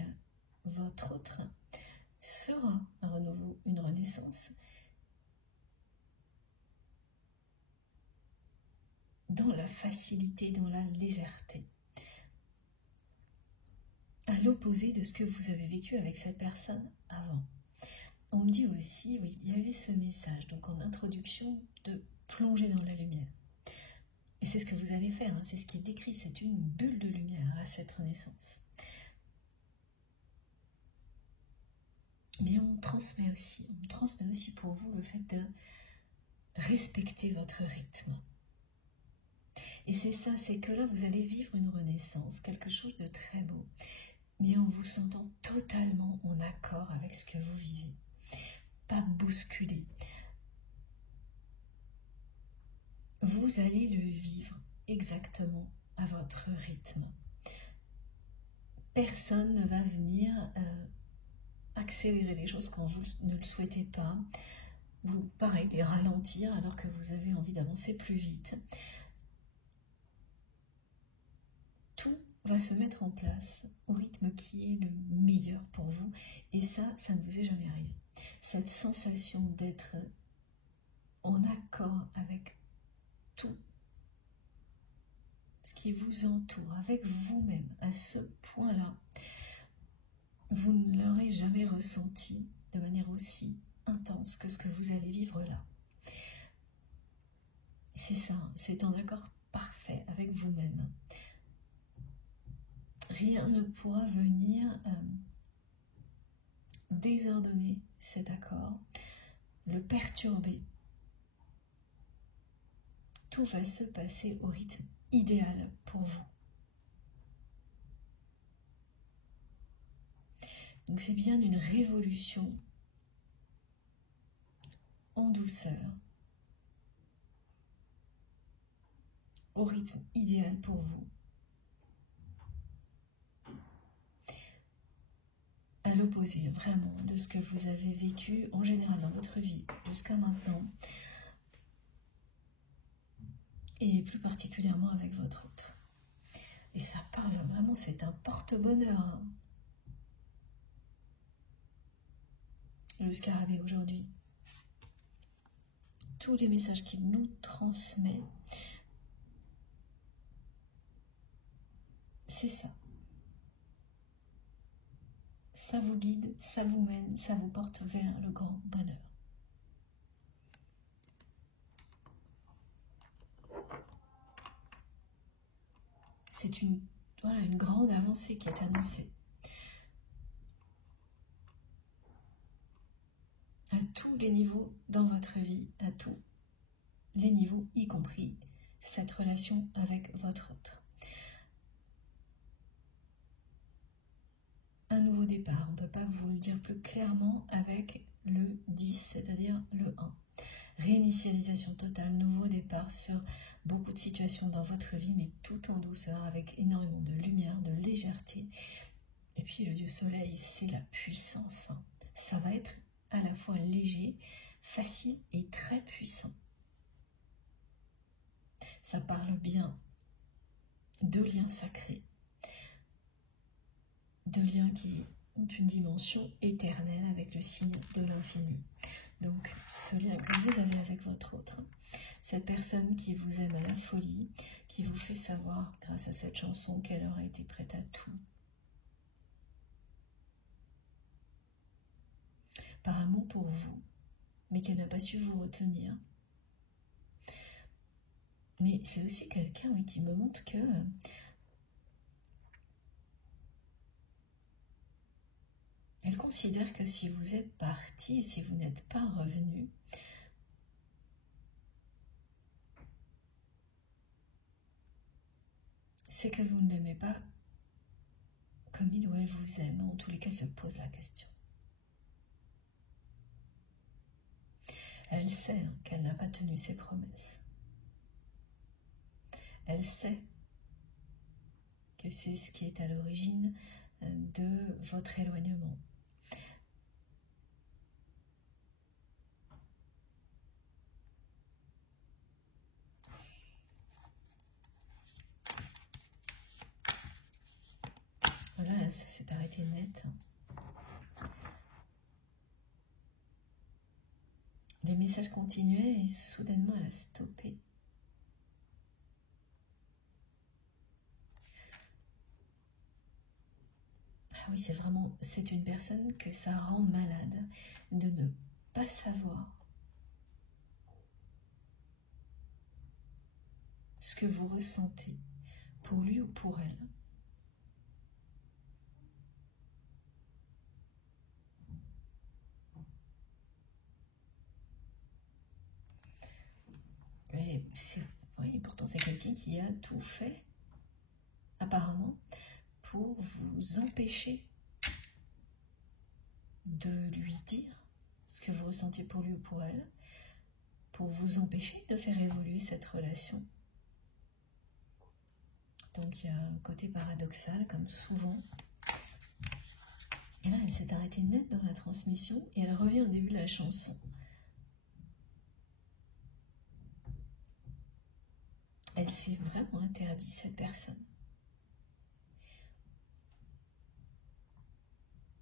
votre autre sera un renouveau, une renaissance, dans la facilité, dans la légèreté, à l'opposé de ce que vous avez vécu avec cette personne avant. On me dit aussi, oui, il y avait ce message, donc en introduction, de plonger dans la lumière. Et c'est ce que vous allez faire, c'est ce qui est décrit, c'est une bulle de lumière à cette renaissance. Mais on transmet aussi pour vous le fait de respecter votre rythme. Et c'est ça, c'est que là vous allez vivre une renaissance, quelque chose de très beau, mais en vous sentant totalement en accord avec ce que vous vivez. Pas bousculé. Vous allez le vivre exactement à votre rythme. Personne ne va venir accélérer les choses quand vous ne le souhaitez pas. Ou pareil, les ralentir alors que vous avez envie d'avancer plus vite. Tout va se mettre en place au rythme qui est le meilleur pour vous. Et ça ne vous est jamais arrivé. Cette sensation d'être en accord avec tout ce qui vous entoure, avec vous-même, à ce point-là, vous ne l'aurez jamais ressenti de manière aussi intense que ce que vous allez vivre là. C'est ça, c'est un accord parfait avec vous-même. Rien ne pourra venir désordonner cet accord, le perturber. Tout va se passer au rythme idéal pour vous. Donc c'est bien une révolution en douceur, au rythme idéal pour vous. À l'opposé vraiment de ce que vous avez vécu en général dans votre vie jusqu'à maintenant, et plus particulièrement avec votre autre. Et ça parle vraiment, c'est un porte-bonheur. Hein. Le scarabée aujourd'hui, tous les messages qu'il nous transmet, c'est ça. Ça vous guide, ça vous mène, ça vous porte vers le grand bonheur. C'est une grande avancée qui est annoncée. À tous les niveaux dans votre vie, à tous les niveaux, y compris cette relation avec votre autre. Un nouveau départ, on ne peut pas vous le dire plus clairement avec le 10, c'est-à-dire le 1. Réinitialisation totale, nouveau départ sur beaucoup de situations dans votre vie, mais tout en douceur, avec énormément de lumière, de légèreté. Et puis le Dieu Soleil, c'est la puissance. Ça va être à la fois léger, facile et très puissant. Ça parle bien de liens sacrés, de liens qui ont une dimension éternelle avec le signe de l'infini. Donc, ce lien que vous avez avec votre autre, cette personne qui vous aime à la folie, qui vous fait savoir, grâce à cette chanson, qu'elle aurait été prête à tout. Par amour pour vous, mais qu'elle n'a pas su vous retenir. Mais c'est aussi quelqu'un qui me montre que elle considère que si vous êtes parti, si vous n'êtes pas revenu, c'est que vous ne l'aimez pas comme il ou elle vous aime. En tous les cas, elle se pose la question. Elle sait qu'elle n'a pas tenu ses promesses. Elle sait que c'est ce qui est à l'origine de votre éloignement. Voilà, ça s'est arrêté net. Les messages continuaient et soudainement elle a stoppé. Ah oui, c'est une personne que ça rend malade de ne pas savoir ce que vous ressentez pour lui ou pour elle. Oui, pourtant c'est quelqu'un qui a tout fait, apparemment, pour vous empêcher de lui dire ce que vous ressentiez pour lui ou pour elle, pour vous empêcher de faire évoluer cette relation. Donc il y a un côté paradoxal, comme souvent. Et là, elle s'est arrêtée net dans la transmission et elle revient au début de la chanson. Elle s'est vraiment interdit, cette personne,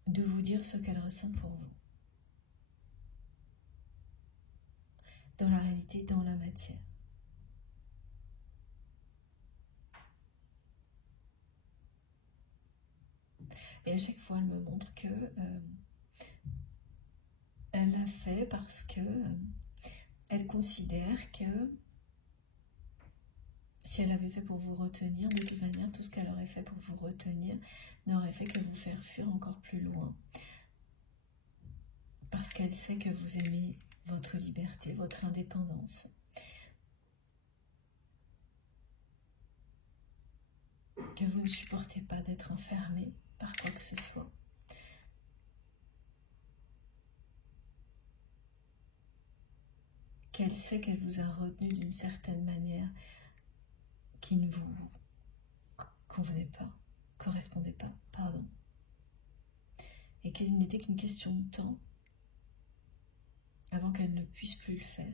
de vous dire ce qu'elle ressent pour vous. Dans la réalité, dans la matière. Et à chaque fois, elle me montre que elle l'a fait parce que elle considère que si elle avait fait pour vous retenir, de toute manière, tout ce qu'elle aurait fait pour vous retenir n'aurait fait que vous faire fuir encore plus loin. Parce qu'elle sait que vous aimez votre liberté, votre indépendance. Que vous ne supportez pas d'être enfermé par quoi que ce soit. Qu'elle sait qu'elle vous a retenu d'une certaine manière qui ne vous convenait pas, correspondait pas, pardon. Et qu'il n'était qu'une question de temps avant qu'elle ne puisse plus le faire.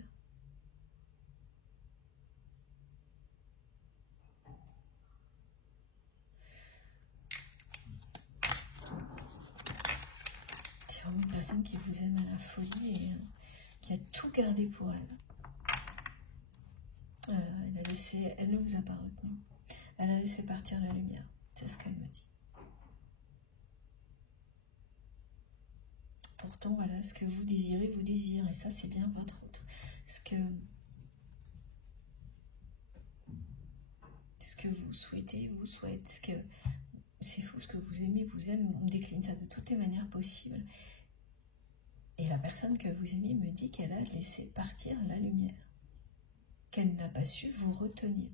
C'est vraiment une personne qui vous aime à la folie et qui a tout gardé pour elle. Voilà, elle ne vous a pas retenu. Elle a laissé partir la lumière. C'est ce qu'elle me dit. Pourtant, voilà, ce que vous désirez, vous désire. Et ça, c'est bien votre autre. Ce que vous souhaitez, vous souhaite. Ce que c'est fou, ce que vous aimez, vous aime. On décline ça de toutes les manières possibles. Et la personne que vous aimez me dit qu'elle a laissé partir la lumière. Qu'elle n'a pas su vous retenir.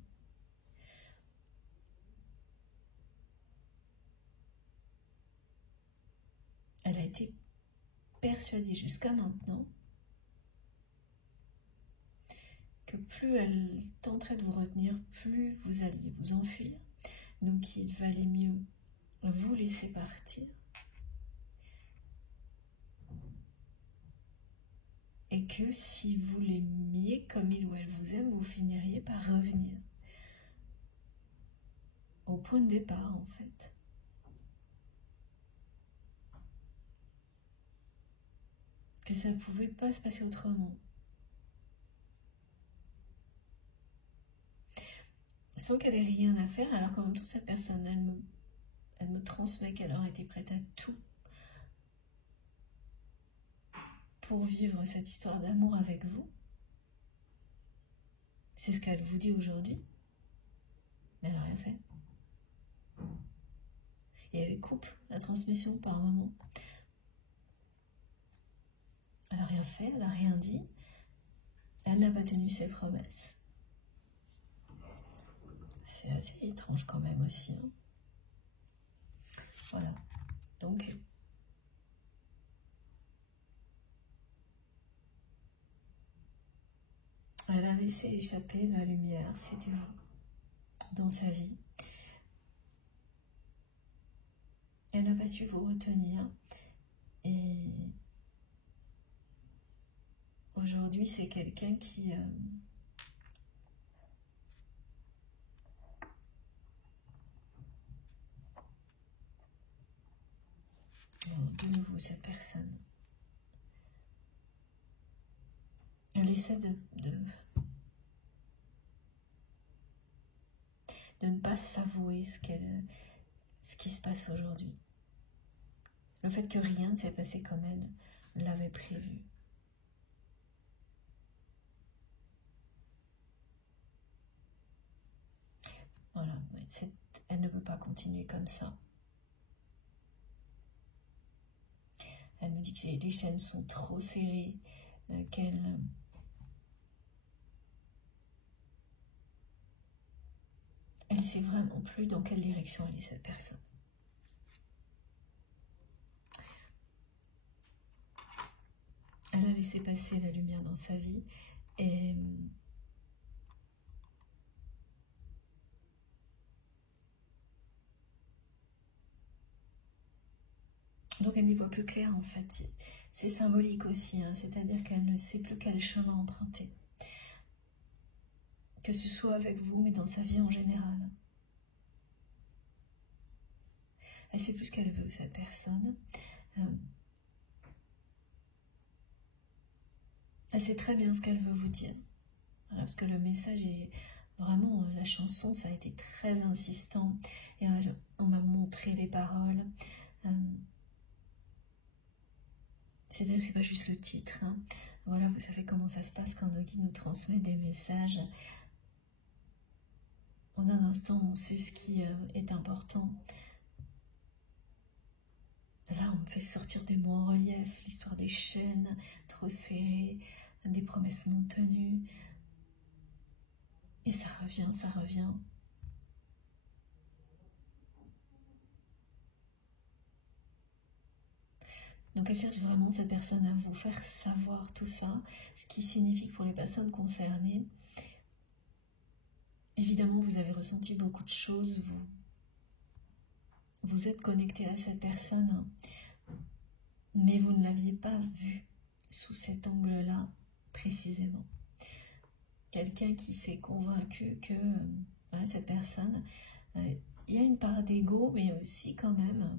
Elle a été persuadée jusqu'à maintenant que plus elle tenterait de vous retenir, plus vous alliez vous enfuir. Donc il valait mieux vous laisser partir et que si vous l'aimiez comme il ou elle vous aime, vous finiriez par revenir au point de départ en fait. Que ça ne pouvait pas se passer autrement. Sans qu'elle ait rien à faire, alors qu'en même temps cette personne, elle me transmet qu'elle aurait été prête à tout pour vivre cette histoire d'amour avec vous. C'est ce qu'elle vous dit aujourd'hui, mais elle n'a rien fait. Et elle coupe la transmission par moment. Elle n'a rien fait, elle n'a rien dit, elle n'a pas tenu ses promesses. C'est assez étrange quand même aussi. Hein. Voilà. Donc, elle a laissé échapper la lumière, c'était vous, dans sa vie. Elle n'a pas su vous retenir. Et aujourd'hui, c'est quelqu'un qui... de nouveau, cette personne. Elle essaie de ne pas s'avouer ce qui se passe aujourd'hui. Le fait que rien ne s'est passé comme elle l'avait prévu. Voilà, elle ne peut pas continuer comme ça. Elle me dit que les chaînes sont trop serrées, qu'elle... Elle ne sait vraiment plus dans quelle direction elle est cette personne. Elle a laissé passer la lumière dans sa vie et Donc elle n'y voit plus clair en fait. C'est symbolique aussi, hein, c'est-à-dire qu'elle ne sait plus quel chemin emprunter. Que ce soit avec vous, mais dans sa vie en général. Elle sait plus ce qu'elle veut, cette personne. Elle sait très bien ce qu'elle veut vous dire. Voilà, parce que le message est vraiment, la chanson, ça a été très insistant. Et on m'a montré les paroles. C'est-à-dire que c'est pas juste le titre. Hein. Voilà, vous savez comment ça se passe quand nos guides nous transmettent des messages. En un instant, on sait ce qui est important. Là, on me fait sortir des mots en relief, l'histoire des chaînes trop serrées, des promesses non tenues. Et ça revient, ça revient. Donc elle cherche vraiment cette personne à vous faire savoir tout ça, ce qui signifie que pour les personnes concernées, évidemment vous avez ressenti beaucoup de choses, vous êtes connecté à cette personne, mais vous ne l'aviez pas vue sous cet angle-là précisément. Quelqu'un qui s'est convaincu que voilà, cette personne, il y a une part d'ego, mais aussi quand même,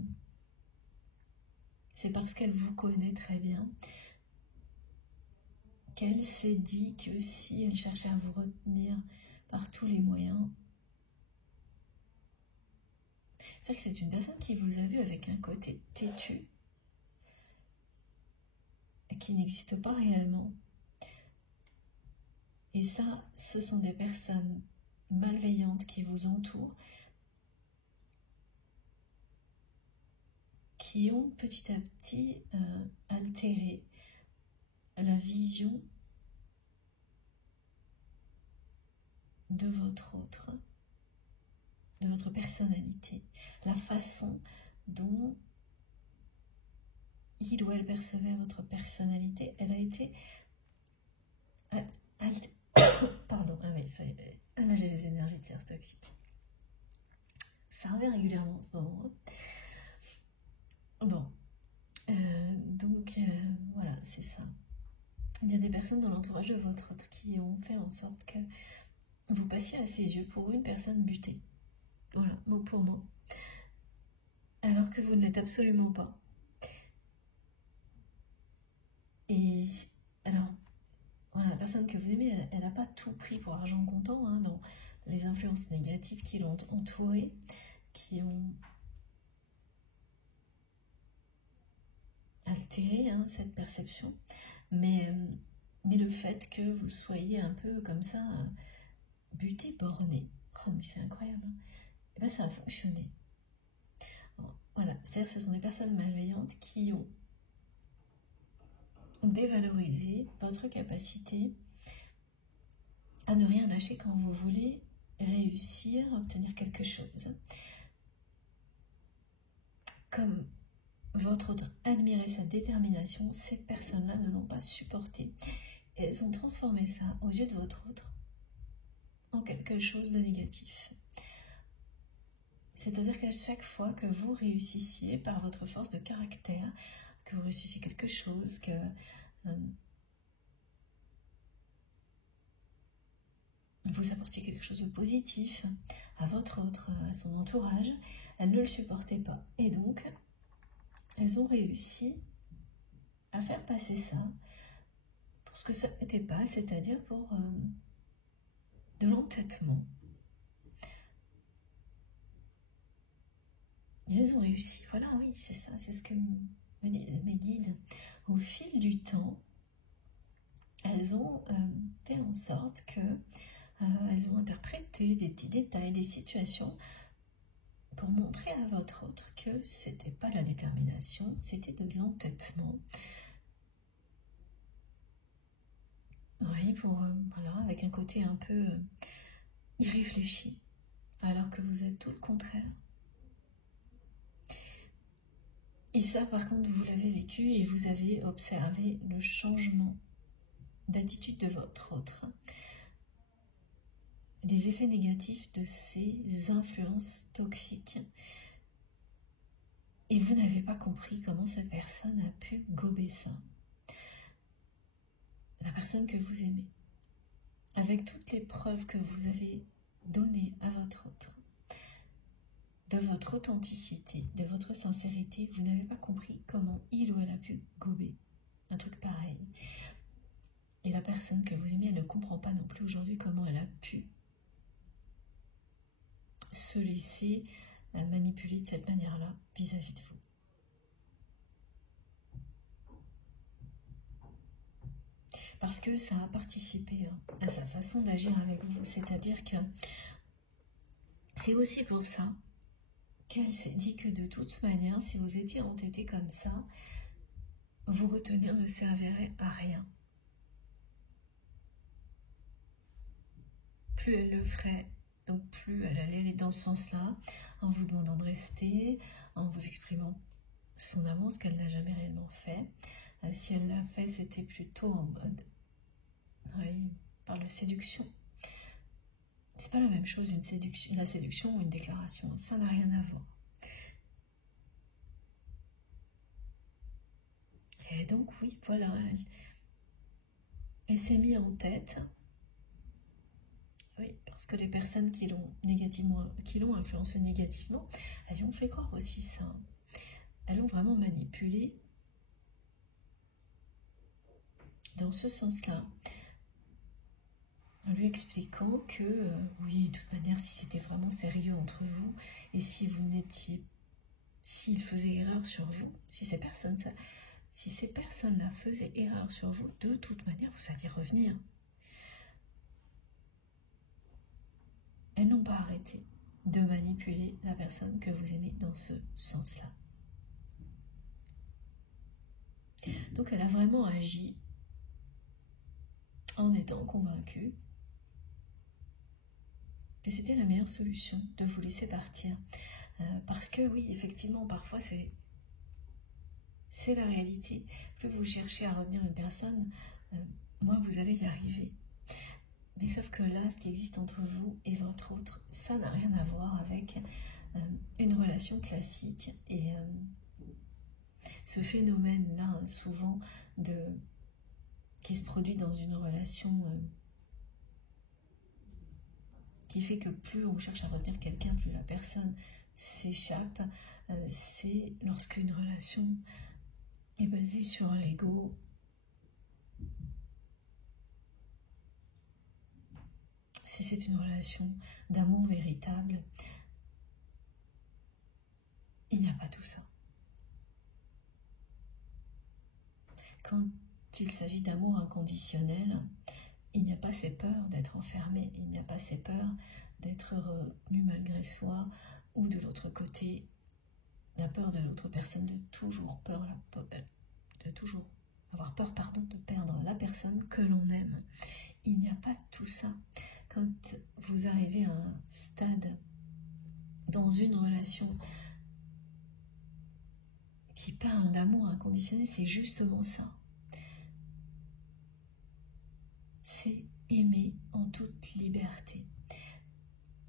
c'est parce qu'elle vous connaît très bien qu'elle s'est dit que si elle cherchait à vous retenir par tous les moyens, c'est vrai que c'est une personne qui vous a vu avec un côté têtu et qui n'existe pas réellement. Et ça, ce sont des personnes malveillantes qui vous entourent, qui ont petit à petit altéré la vision de votre autre, de votre personnalité, la façon dont il ou elle percevait votre personnalité, elle a été pardon, ah oui, ça y est, là j'ai les énergies de serre toxique. Ça revient régulièrement en ce moment. Bon, donc voilà, c'est ça. Il y a des personnes dans l'entourage de votre autre qui ont fait en sorte que vous passiez à ses yeux pour une personne butée. Voilà, mot pour mot. Alors que vous ne l'êtes absolument pas. Et alors, voilà, la personne que vous aimez, elle n'a pas tout pris pour argent comptant, hein, dans les influences négatives qui l'ont entourée, qui ont altéré cette perception. Mais le fait que vous soyez un peu comme ça, buté, borné, oh mais c'est incroyable, hein. Et bien ça a fonctionné. Bon, voilà, c'est-à-dire que ce sont des personnes malveillantes qui ont dévalorisé votre capacité à ne rien lâcher quand vous voulez réussir à obtenir quelque chose. Comme votre autre admirait sa détermination, ces personnes-là ne l'ont pas supporté. Et elles ont transformé ça, aux yeux de votre autre, en quelque chose de négatif. C'est-à-dire qu'à chaque fois que vous réussissiez par votre force de caractère, que vous réussissiez quelque chose, que vous apportiez quelque chose de positif à votre autre, à son entourage, elles ne le supportaient pas. Et donc, elles ont réussi à faire passer ça pour ce que ça n'était pas, c'est-à-dire pour de l'entêtement. Et elles ont réussi, voilà, oui, c'est ça, c'est ce que me disent mes guides. Au fil du temps, elles ont fait en sorte que elles ont interprété des petits détails, des situations pour montrer à votre autre que c'était pas la détermination, c'était de l'entêtement. Oui, pour voilà, avec un côté un peu irréfléchi, alors que vous êtes tout le contraire. Et ça, par contre, vous l'avez vécu et vous avez observé le changement d'attitude de votre autre, les effets négatifs de ces influences toxiques. Et vous n'avez pas compris comment cette personne a pu gober ça. La personne que vous aimez. Avec toutes les preuves que vous avez données à votre autre, de votre authenticité, de votre sincérité, vous n'avez pas compris comment il ou elle a pu gober un truc pareil. Et la personne que vous aimez, elle ne comprend pas non plus aujourd'hui comment elle a pu se laisser manipuler de cette manière-là vis-à-vis de vous. Parce que ça a participé à sa façon d'agir avec vous. C'est-à-dire que c'est aussi pour ça qu'elle s'est dit que de toute manière, si vous étiez entêté comme ça, vous retenir ne servirait à rien. Plus elle le ferait, donc plus elle allait aller dans ce sens-là, en vous demandant de rester, en vous exprimant son amour, ce qu'elle n'a jamais réellement fait. Si elle l'a fait, c'était plutôt en mode, par de séduction. C'est pas la même chose, la séduction ou une déclaration, ça n'a rien à voir. Et donc oui, voilà, elle s'est mise en tête. Oui, parce que les personnes qui l'ont influencé négativement, elles lui ont fait croire aussi ça. Elles l'ont vraiment manipulé dans ce sens-là, en lui expliquant que, oui, de toute manière, si c'était vraiment sérieux entre vous, et si vous n'étiez, s'il faisait erreur sur vous, si ces personnes-là faisaient erreur sur vous, de toute manière, vous alliez revenir. Elles n'ont pas arrêté de manipuler la personne que vous aimez dans ce sens-là. Donc elle a vraiment agi en étant convaincue que c'était la meilleure solution de vous laisser partir. Parce que oui, effectivement, parfois c'est la réalité. Plus vous cherchez à retenir une personne, moins vous allez y arriver. Mais sauf que là, ce qui existe entre vous et votre autre, ça n'a rien à voir avec une relation classique. Et ce phénomène-là, souvent, qui se produit dans une relation qui fait que plus on cherche à retenir quelqu'un, plus la personne s'échappe, c'est lorsqu'une relation est basée sur l'ego. Si c'est une relation d'amour véritable, il n'y a pas tout ça. Quand il s'agit d'amour inconditionnel, il n'y a pas ces peurs d'être enfermé, il n'y a pas ces peurs d'être retenu malgré soi, ou de l'autre côté, la peur de l'autre personne, de toujours avoir peur, de perdre la personne que l'on aime. Il n'y a pas tout ça. Quand vous arrivez à un stade dans une relation qui parle d'amour inconditionnel, c'est justement ça. C'est aimer en toute liberté.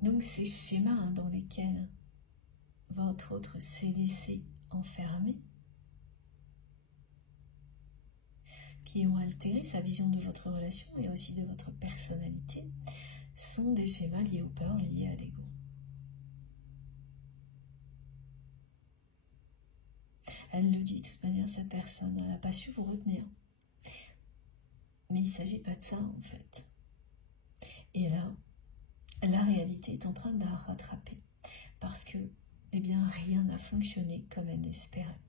Donc ces schémas dans lesquels votre autre s'est laissé enfermer, qui ont altéré sa vision de votre relation et aussi de votre personnalité, sont des schémas liés aux peurs, liés à l'ego. Elle le dit de toute manière, cette personne, elle n'a pas su vous retenir. Mais il ne s'agit pas de ça en fait. Et là, la réalité est en train de la rattraper. Parce que, eh bien, rien n'a fonctionné comme elle l'espérait.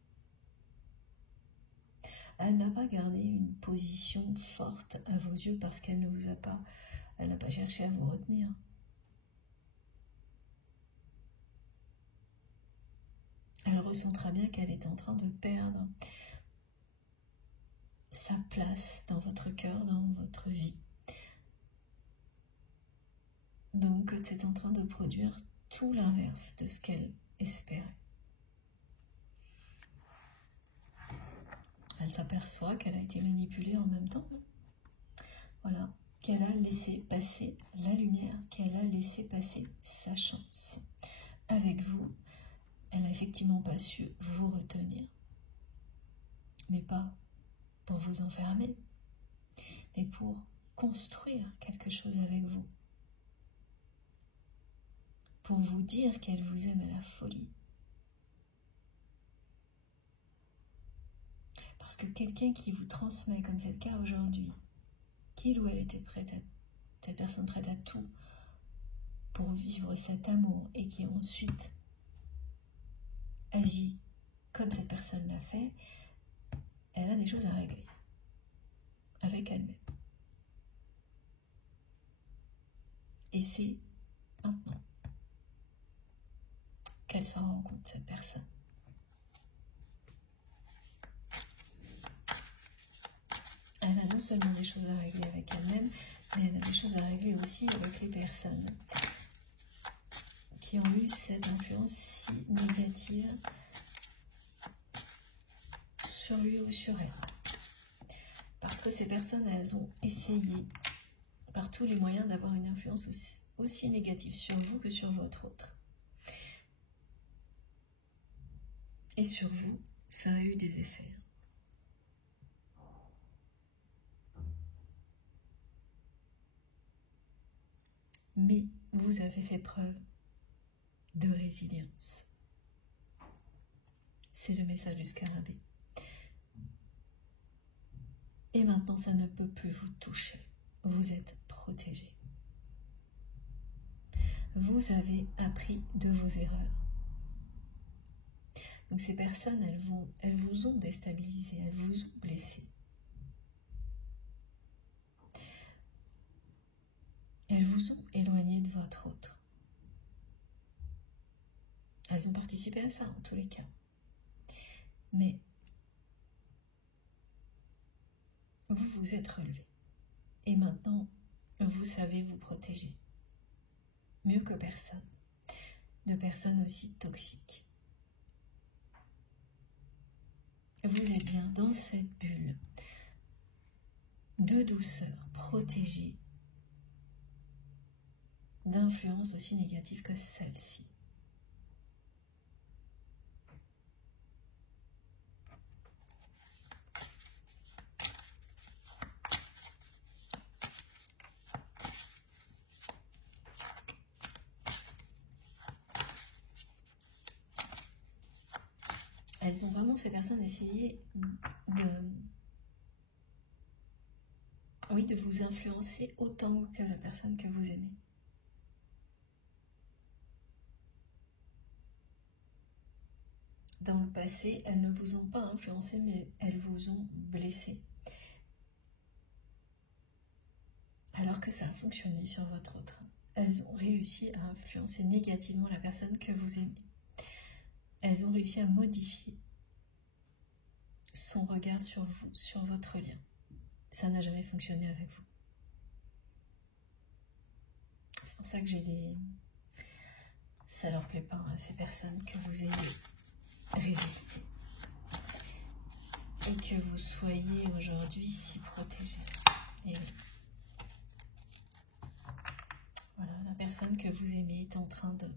Elle n'a pas gardé une position forte à vos yeux parce qu'elle ne vous a pas, elle n'a pas cherché à vous retenir. Elle ressentira bien qu'elle est en train de perdre sa place dans votre cœur, dans votre vie. Donc c'est en train de produire tout l'inverse de ce qu'elle espérait. Elle s'aperçoit qu'elle a été manipulée en même temps. Voilà, qu'elle a laissé passer la lumière, qu'elle a laissé passer sa chance avec vous. Elle n'a effectivement pas su vous retenir, mais pas pour vous enfermer, mais pour construire quelque chose avec vous, pour vous dire qu'elle vous aime à la folie. Parce que quelqu'un qui vous transmet, comme c'est le cas aujourd'hui, qu'il ou elle était prête à, cette personne prête à tout pour vivre cet amour et qui ensuite agit comme cette personne l'a fait, elle a des choses à régler avec elle-même. Et c'est maintenant qu'elle s'en rend compte, cette personne. Elle a non seulement des choses à régler avec elle-même, mais elle a des choses à régler aussi avec les personnes qui ont eu cette influence si négative sur lui ou sur elle. Parce que ces personnes, elles ont essayé par tous les moyens d'avoir une influence aussi négative sur vous que sur votre autre. Et sur vous, ça a eu des effets. Mais vous avez fait preuve de résilience. C'est le message du scarabée. Et maintenant, ça ne peut plus vous toucher. Vous êtes protégé. Vous avez appris de vos erreurs. Donc ces personnes, elles vous ont déstabilisé, elles vous ont blessé. Elles vous ont éloigné de votre autre. Elles ont participé à ça en tous les cas. Mais vous vous êtes relevé. Et maintenant, vous savez vous protéger. Mieux que personne. De personnes aussi toxiques. Vous êtes bien dans cette bulle de douceur, protégée d'influences aussi négatives que celle-ci. Elles ont vraiment, ces personnes, essayé de vous influencer autant que la personne que vous aimez. Dans le passé, elles ne vous ont pas influencé, mais elles vous ont blessé. Alors que ça a fonctionné sur votre autre. Elles ont réussi à influencer négativement la personne que vous aimez. Elles ont réussi à modifier son regard sur vous, sur votre lien. Ça n'a jamais fonctionné avec vous. C'est pour ça que j'ai des... Ça leur plaît pas à ces personnes que vous ayez résisté. Et que vous soyez aujourd'hui si protégés. Et oui. Voilà, la personne que vous aimez est en train de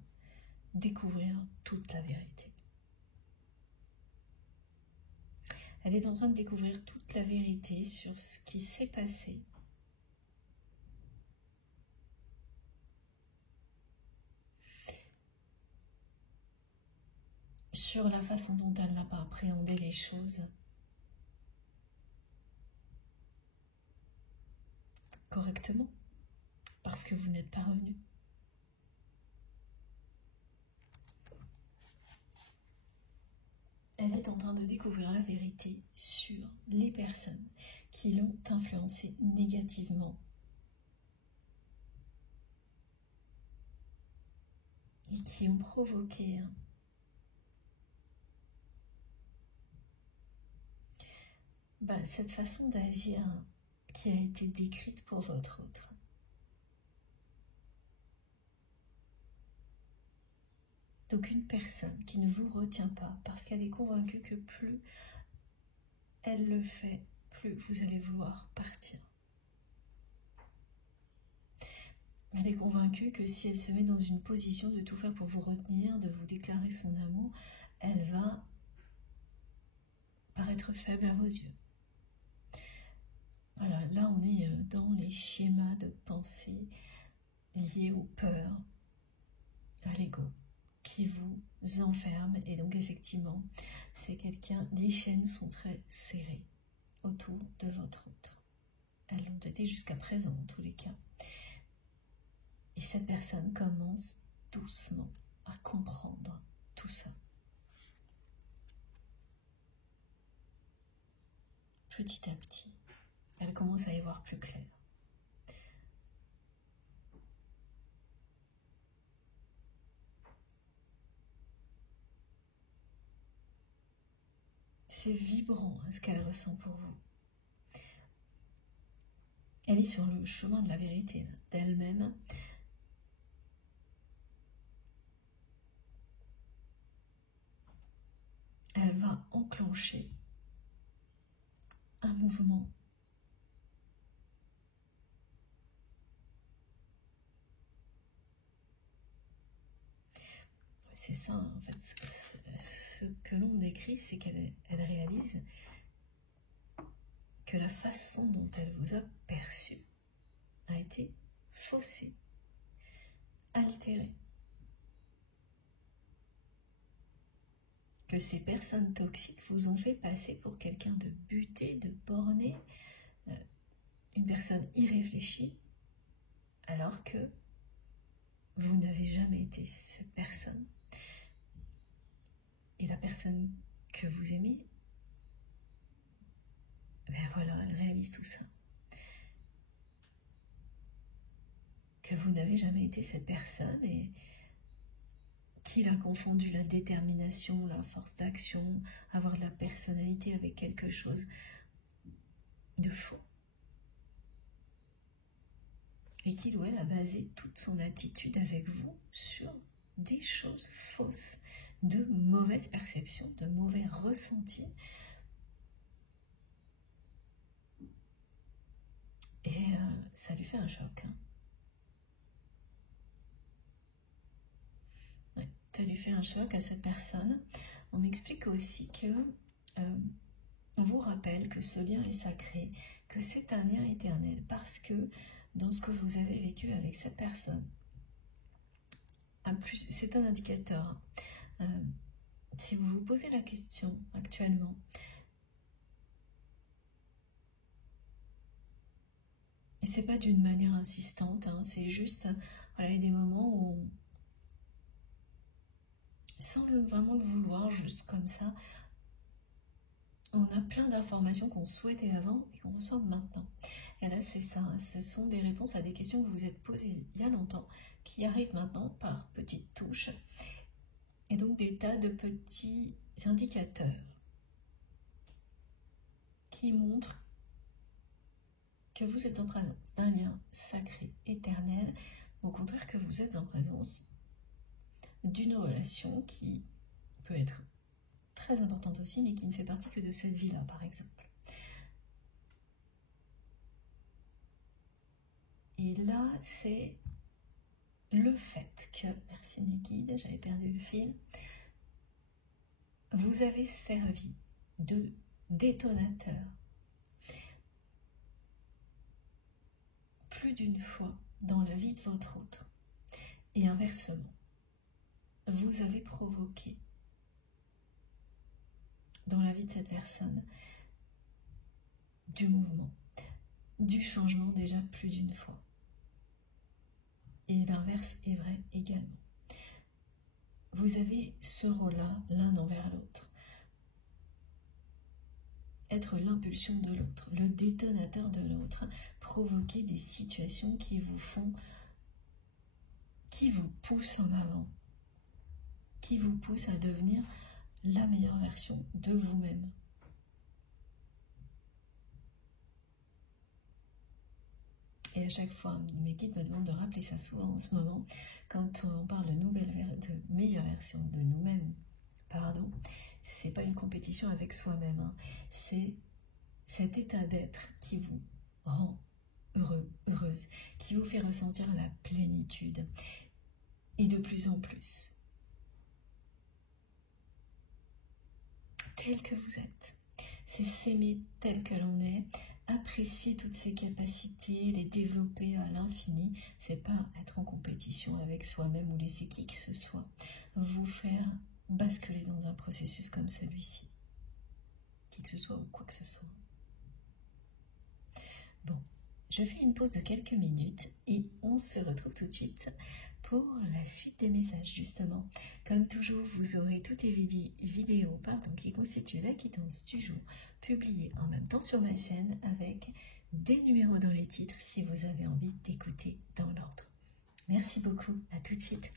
découvrir toute la vérité. Elle est en train de découvrir toute la vérité sur ce qui s'est passé. Sur la façon dont elle n'a pas appréhendé les choses correctement, parce que vous n'êtes pas revenu. Elle est en train de découvrir la vérité sur les personnes qui l'ont influencée négativement. Et qui ont provoqué cette façon d'agir qui a été décrite pour votre autre. Donc une personne qui ne vous retient pas parce qu'elle est convaincue que plus elle le fait, plus vous allez vouloir partir. Elle est convaincue que si elle se met dans une position de tout faire pour vous retenir, de vous déclarer son amour, elle va paraître faible à vos yeux. Voilà, là on est dans les schémas de pensée liés aux peurs, à l'ego, qui vous enferme. Et donc effectivement, c'est quelqu'un, les chaînes sont très serrées autour de votre autre. Elles l'ont été jusqu'à présent en tous les cas. Et cette personne commence doucement à comprendre tout ça. Petit à petit, elle commence à y voir plus clair. C'est vibrant ce qu'elle ressent pour vous. Elle est sur le chemin de la vérité d'elle-même. Elle va enclencher un mouvement c'est ça en fait, ce que l'on décrit, c'est qu'elle réalise que la façon dont elle vous a perçu a été faussée, altérée. Que ces personnes toxiques vous ont fait passer pour quelqu'un de buté, de borné, une personne irréfléchie, alors que vous n'avez jamais été cette personne. Et la personne que vous aimez, ben voilà, elle réalise tout ça. Que vous n'avez jamais été cette personne et qu'il a confondu la détermination, la force d'action, avoir de la personnalité avec quelque chose de faux. Et qu'il ou elle a basé toute son attitude avec vous sur des choses fausses, de mauvaises perceptions, de mauvais ressentis. Et ça lui fait un choc. Ouais, ça lui fait un choc à cette personne. On m'explique aussi que on vous rappelle que ce lien est sacré, que c'est un lien éternel, parce que dans ce que vous avez vécu avec cette personne, c'est un indicateur. Si vous vous posez la question actuellement, et c'est pas d'une manière insistante, c'est juste, voilà, il y a des moments où, sans vraiment le vouloir, juste comme ça, on a plein d'informations qu'on souhaitait avant et qu'on reçoit maintenant. Et là, c'est ça, ce sont des réponses à des questions que vous vous êtes posées il y a longtemps, qui arrivent maintenant par petites touches. Et donc des tas de petits indicateurs qui montrent que vous êtes en présence d'un lien sacré, éternel, au contraire que vous êtes en présence d'une relation qui peut être très importante aussi, mais qui ne fait partie que de cette vie-là, par exemple. Et là, c'est le fait que, merci mes guides, j'avais perdu le fil, vous avez servi de détonateur plus d'une fois dans la vie de votre autre. Et inversement, vous avez provoqué dans la vie de cette personne du mouvement, du changement déjà plus d'une fois. Et l'inverse est vrai également. Vous avez ce rôle-là l'un envers l'autre. Être l'impulsion de l'autre, le détonateur de l'autre, provoquer des situations qui vous poussent en avant, qui vous poussent à devenir la meilleure version de vous-même. Et à chaque fois, mes guides me demandent de rappeler ça souvent en ce moment, quand on parle de meilleure version de nous-mêmes, c'est pas une compétition avec soi-même, c'est cet état d'être qui vous rend heureux, heureuse, qui vous fait ressentir la plénitude et de plus en plus, tel que vous êtes. C'est s'aimer tel que l'on est, apprécier toutes ses capacités, les développer à l'infini. C'est pas être en compétition avec soi-même ou laisser qui que ce soit vous faire basculer dans un processus comme celui-ci. Qui que ce soit ou quoi que ce soit. Bon, je fais une pause de quelques minutes et on se retrouve tout de suite pour la suite des messages. Justement, comme toujours, vous aurez toutes les vidéos qui constituent la quittance du jour, publiées en même temps sur ma chaîne avec des numéros dans les titres si vous avez envie d'écouter dans l'ordre. Merci beaucoup, à tout de suite.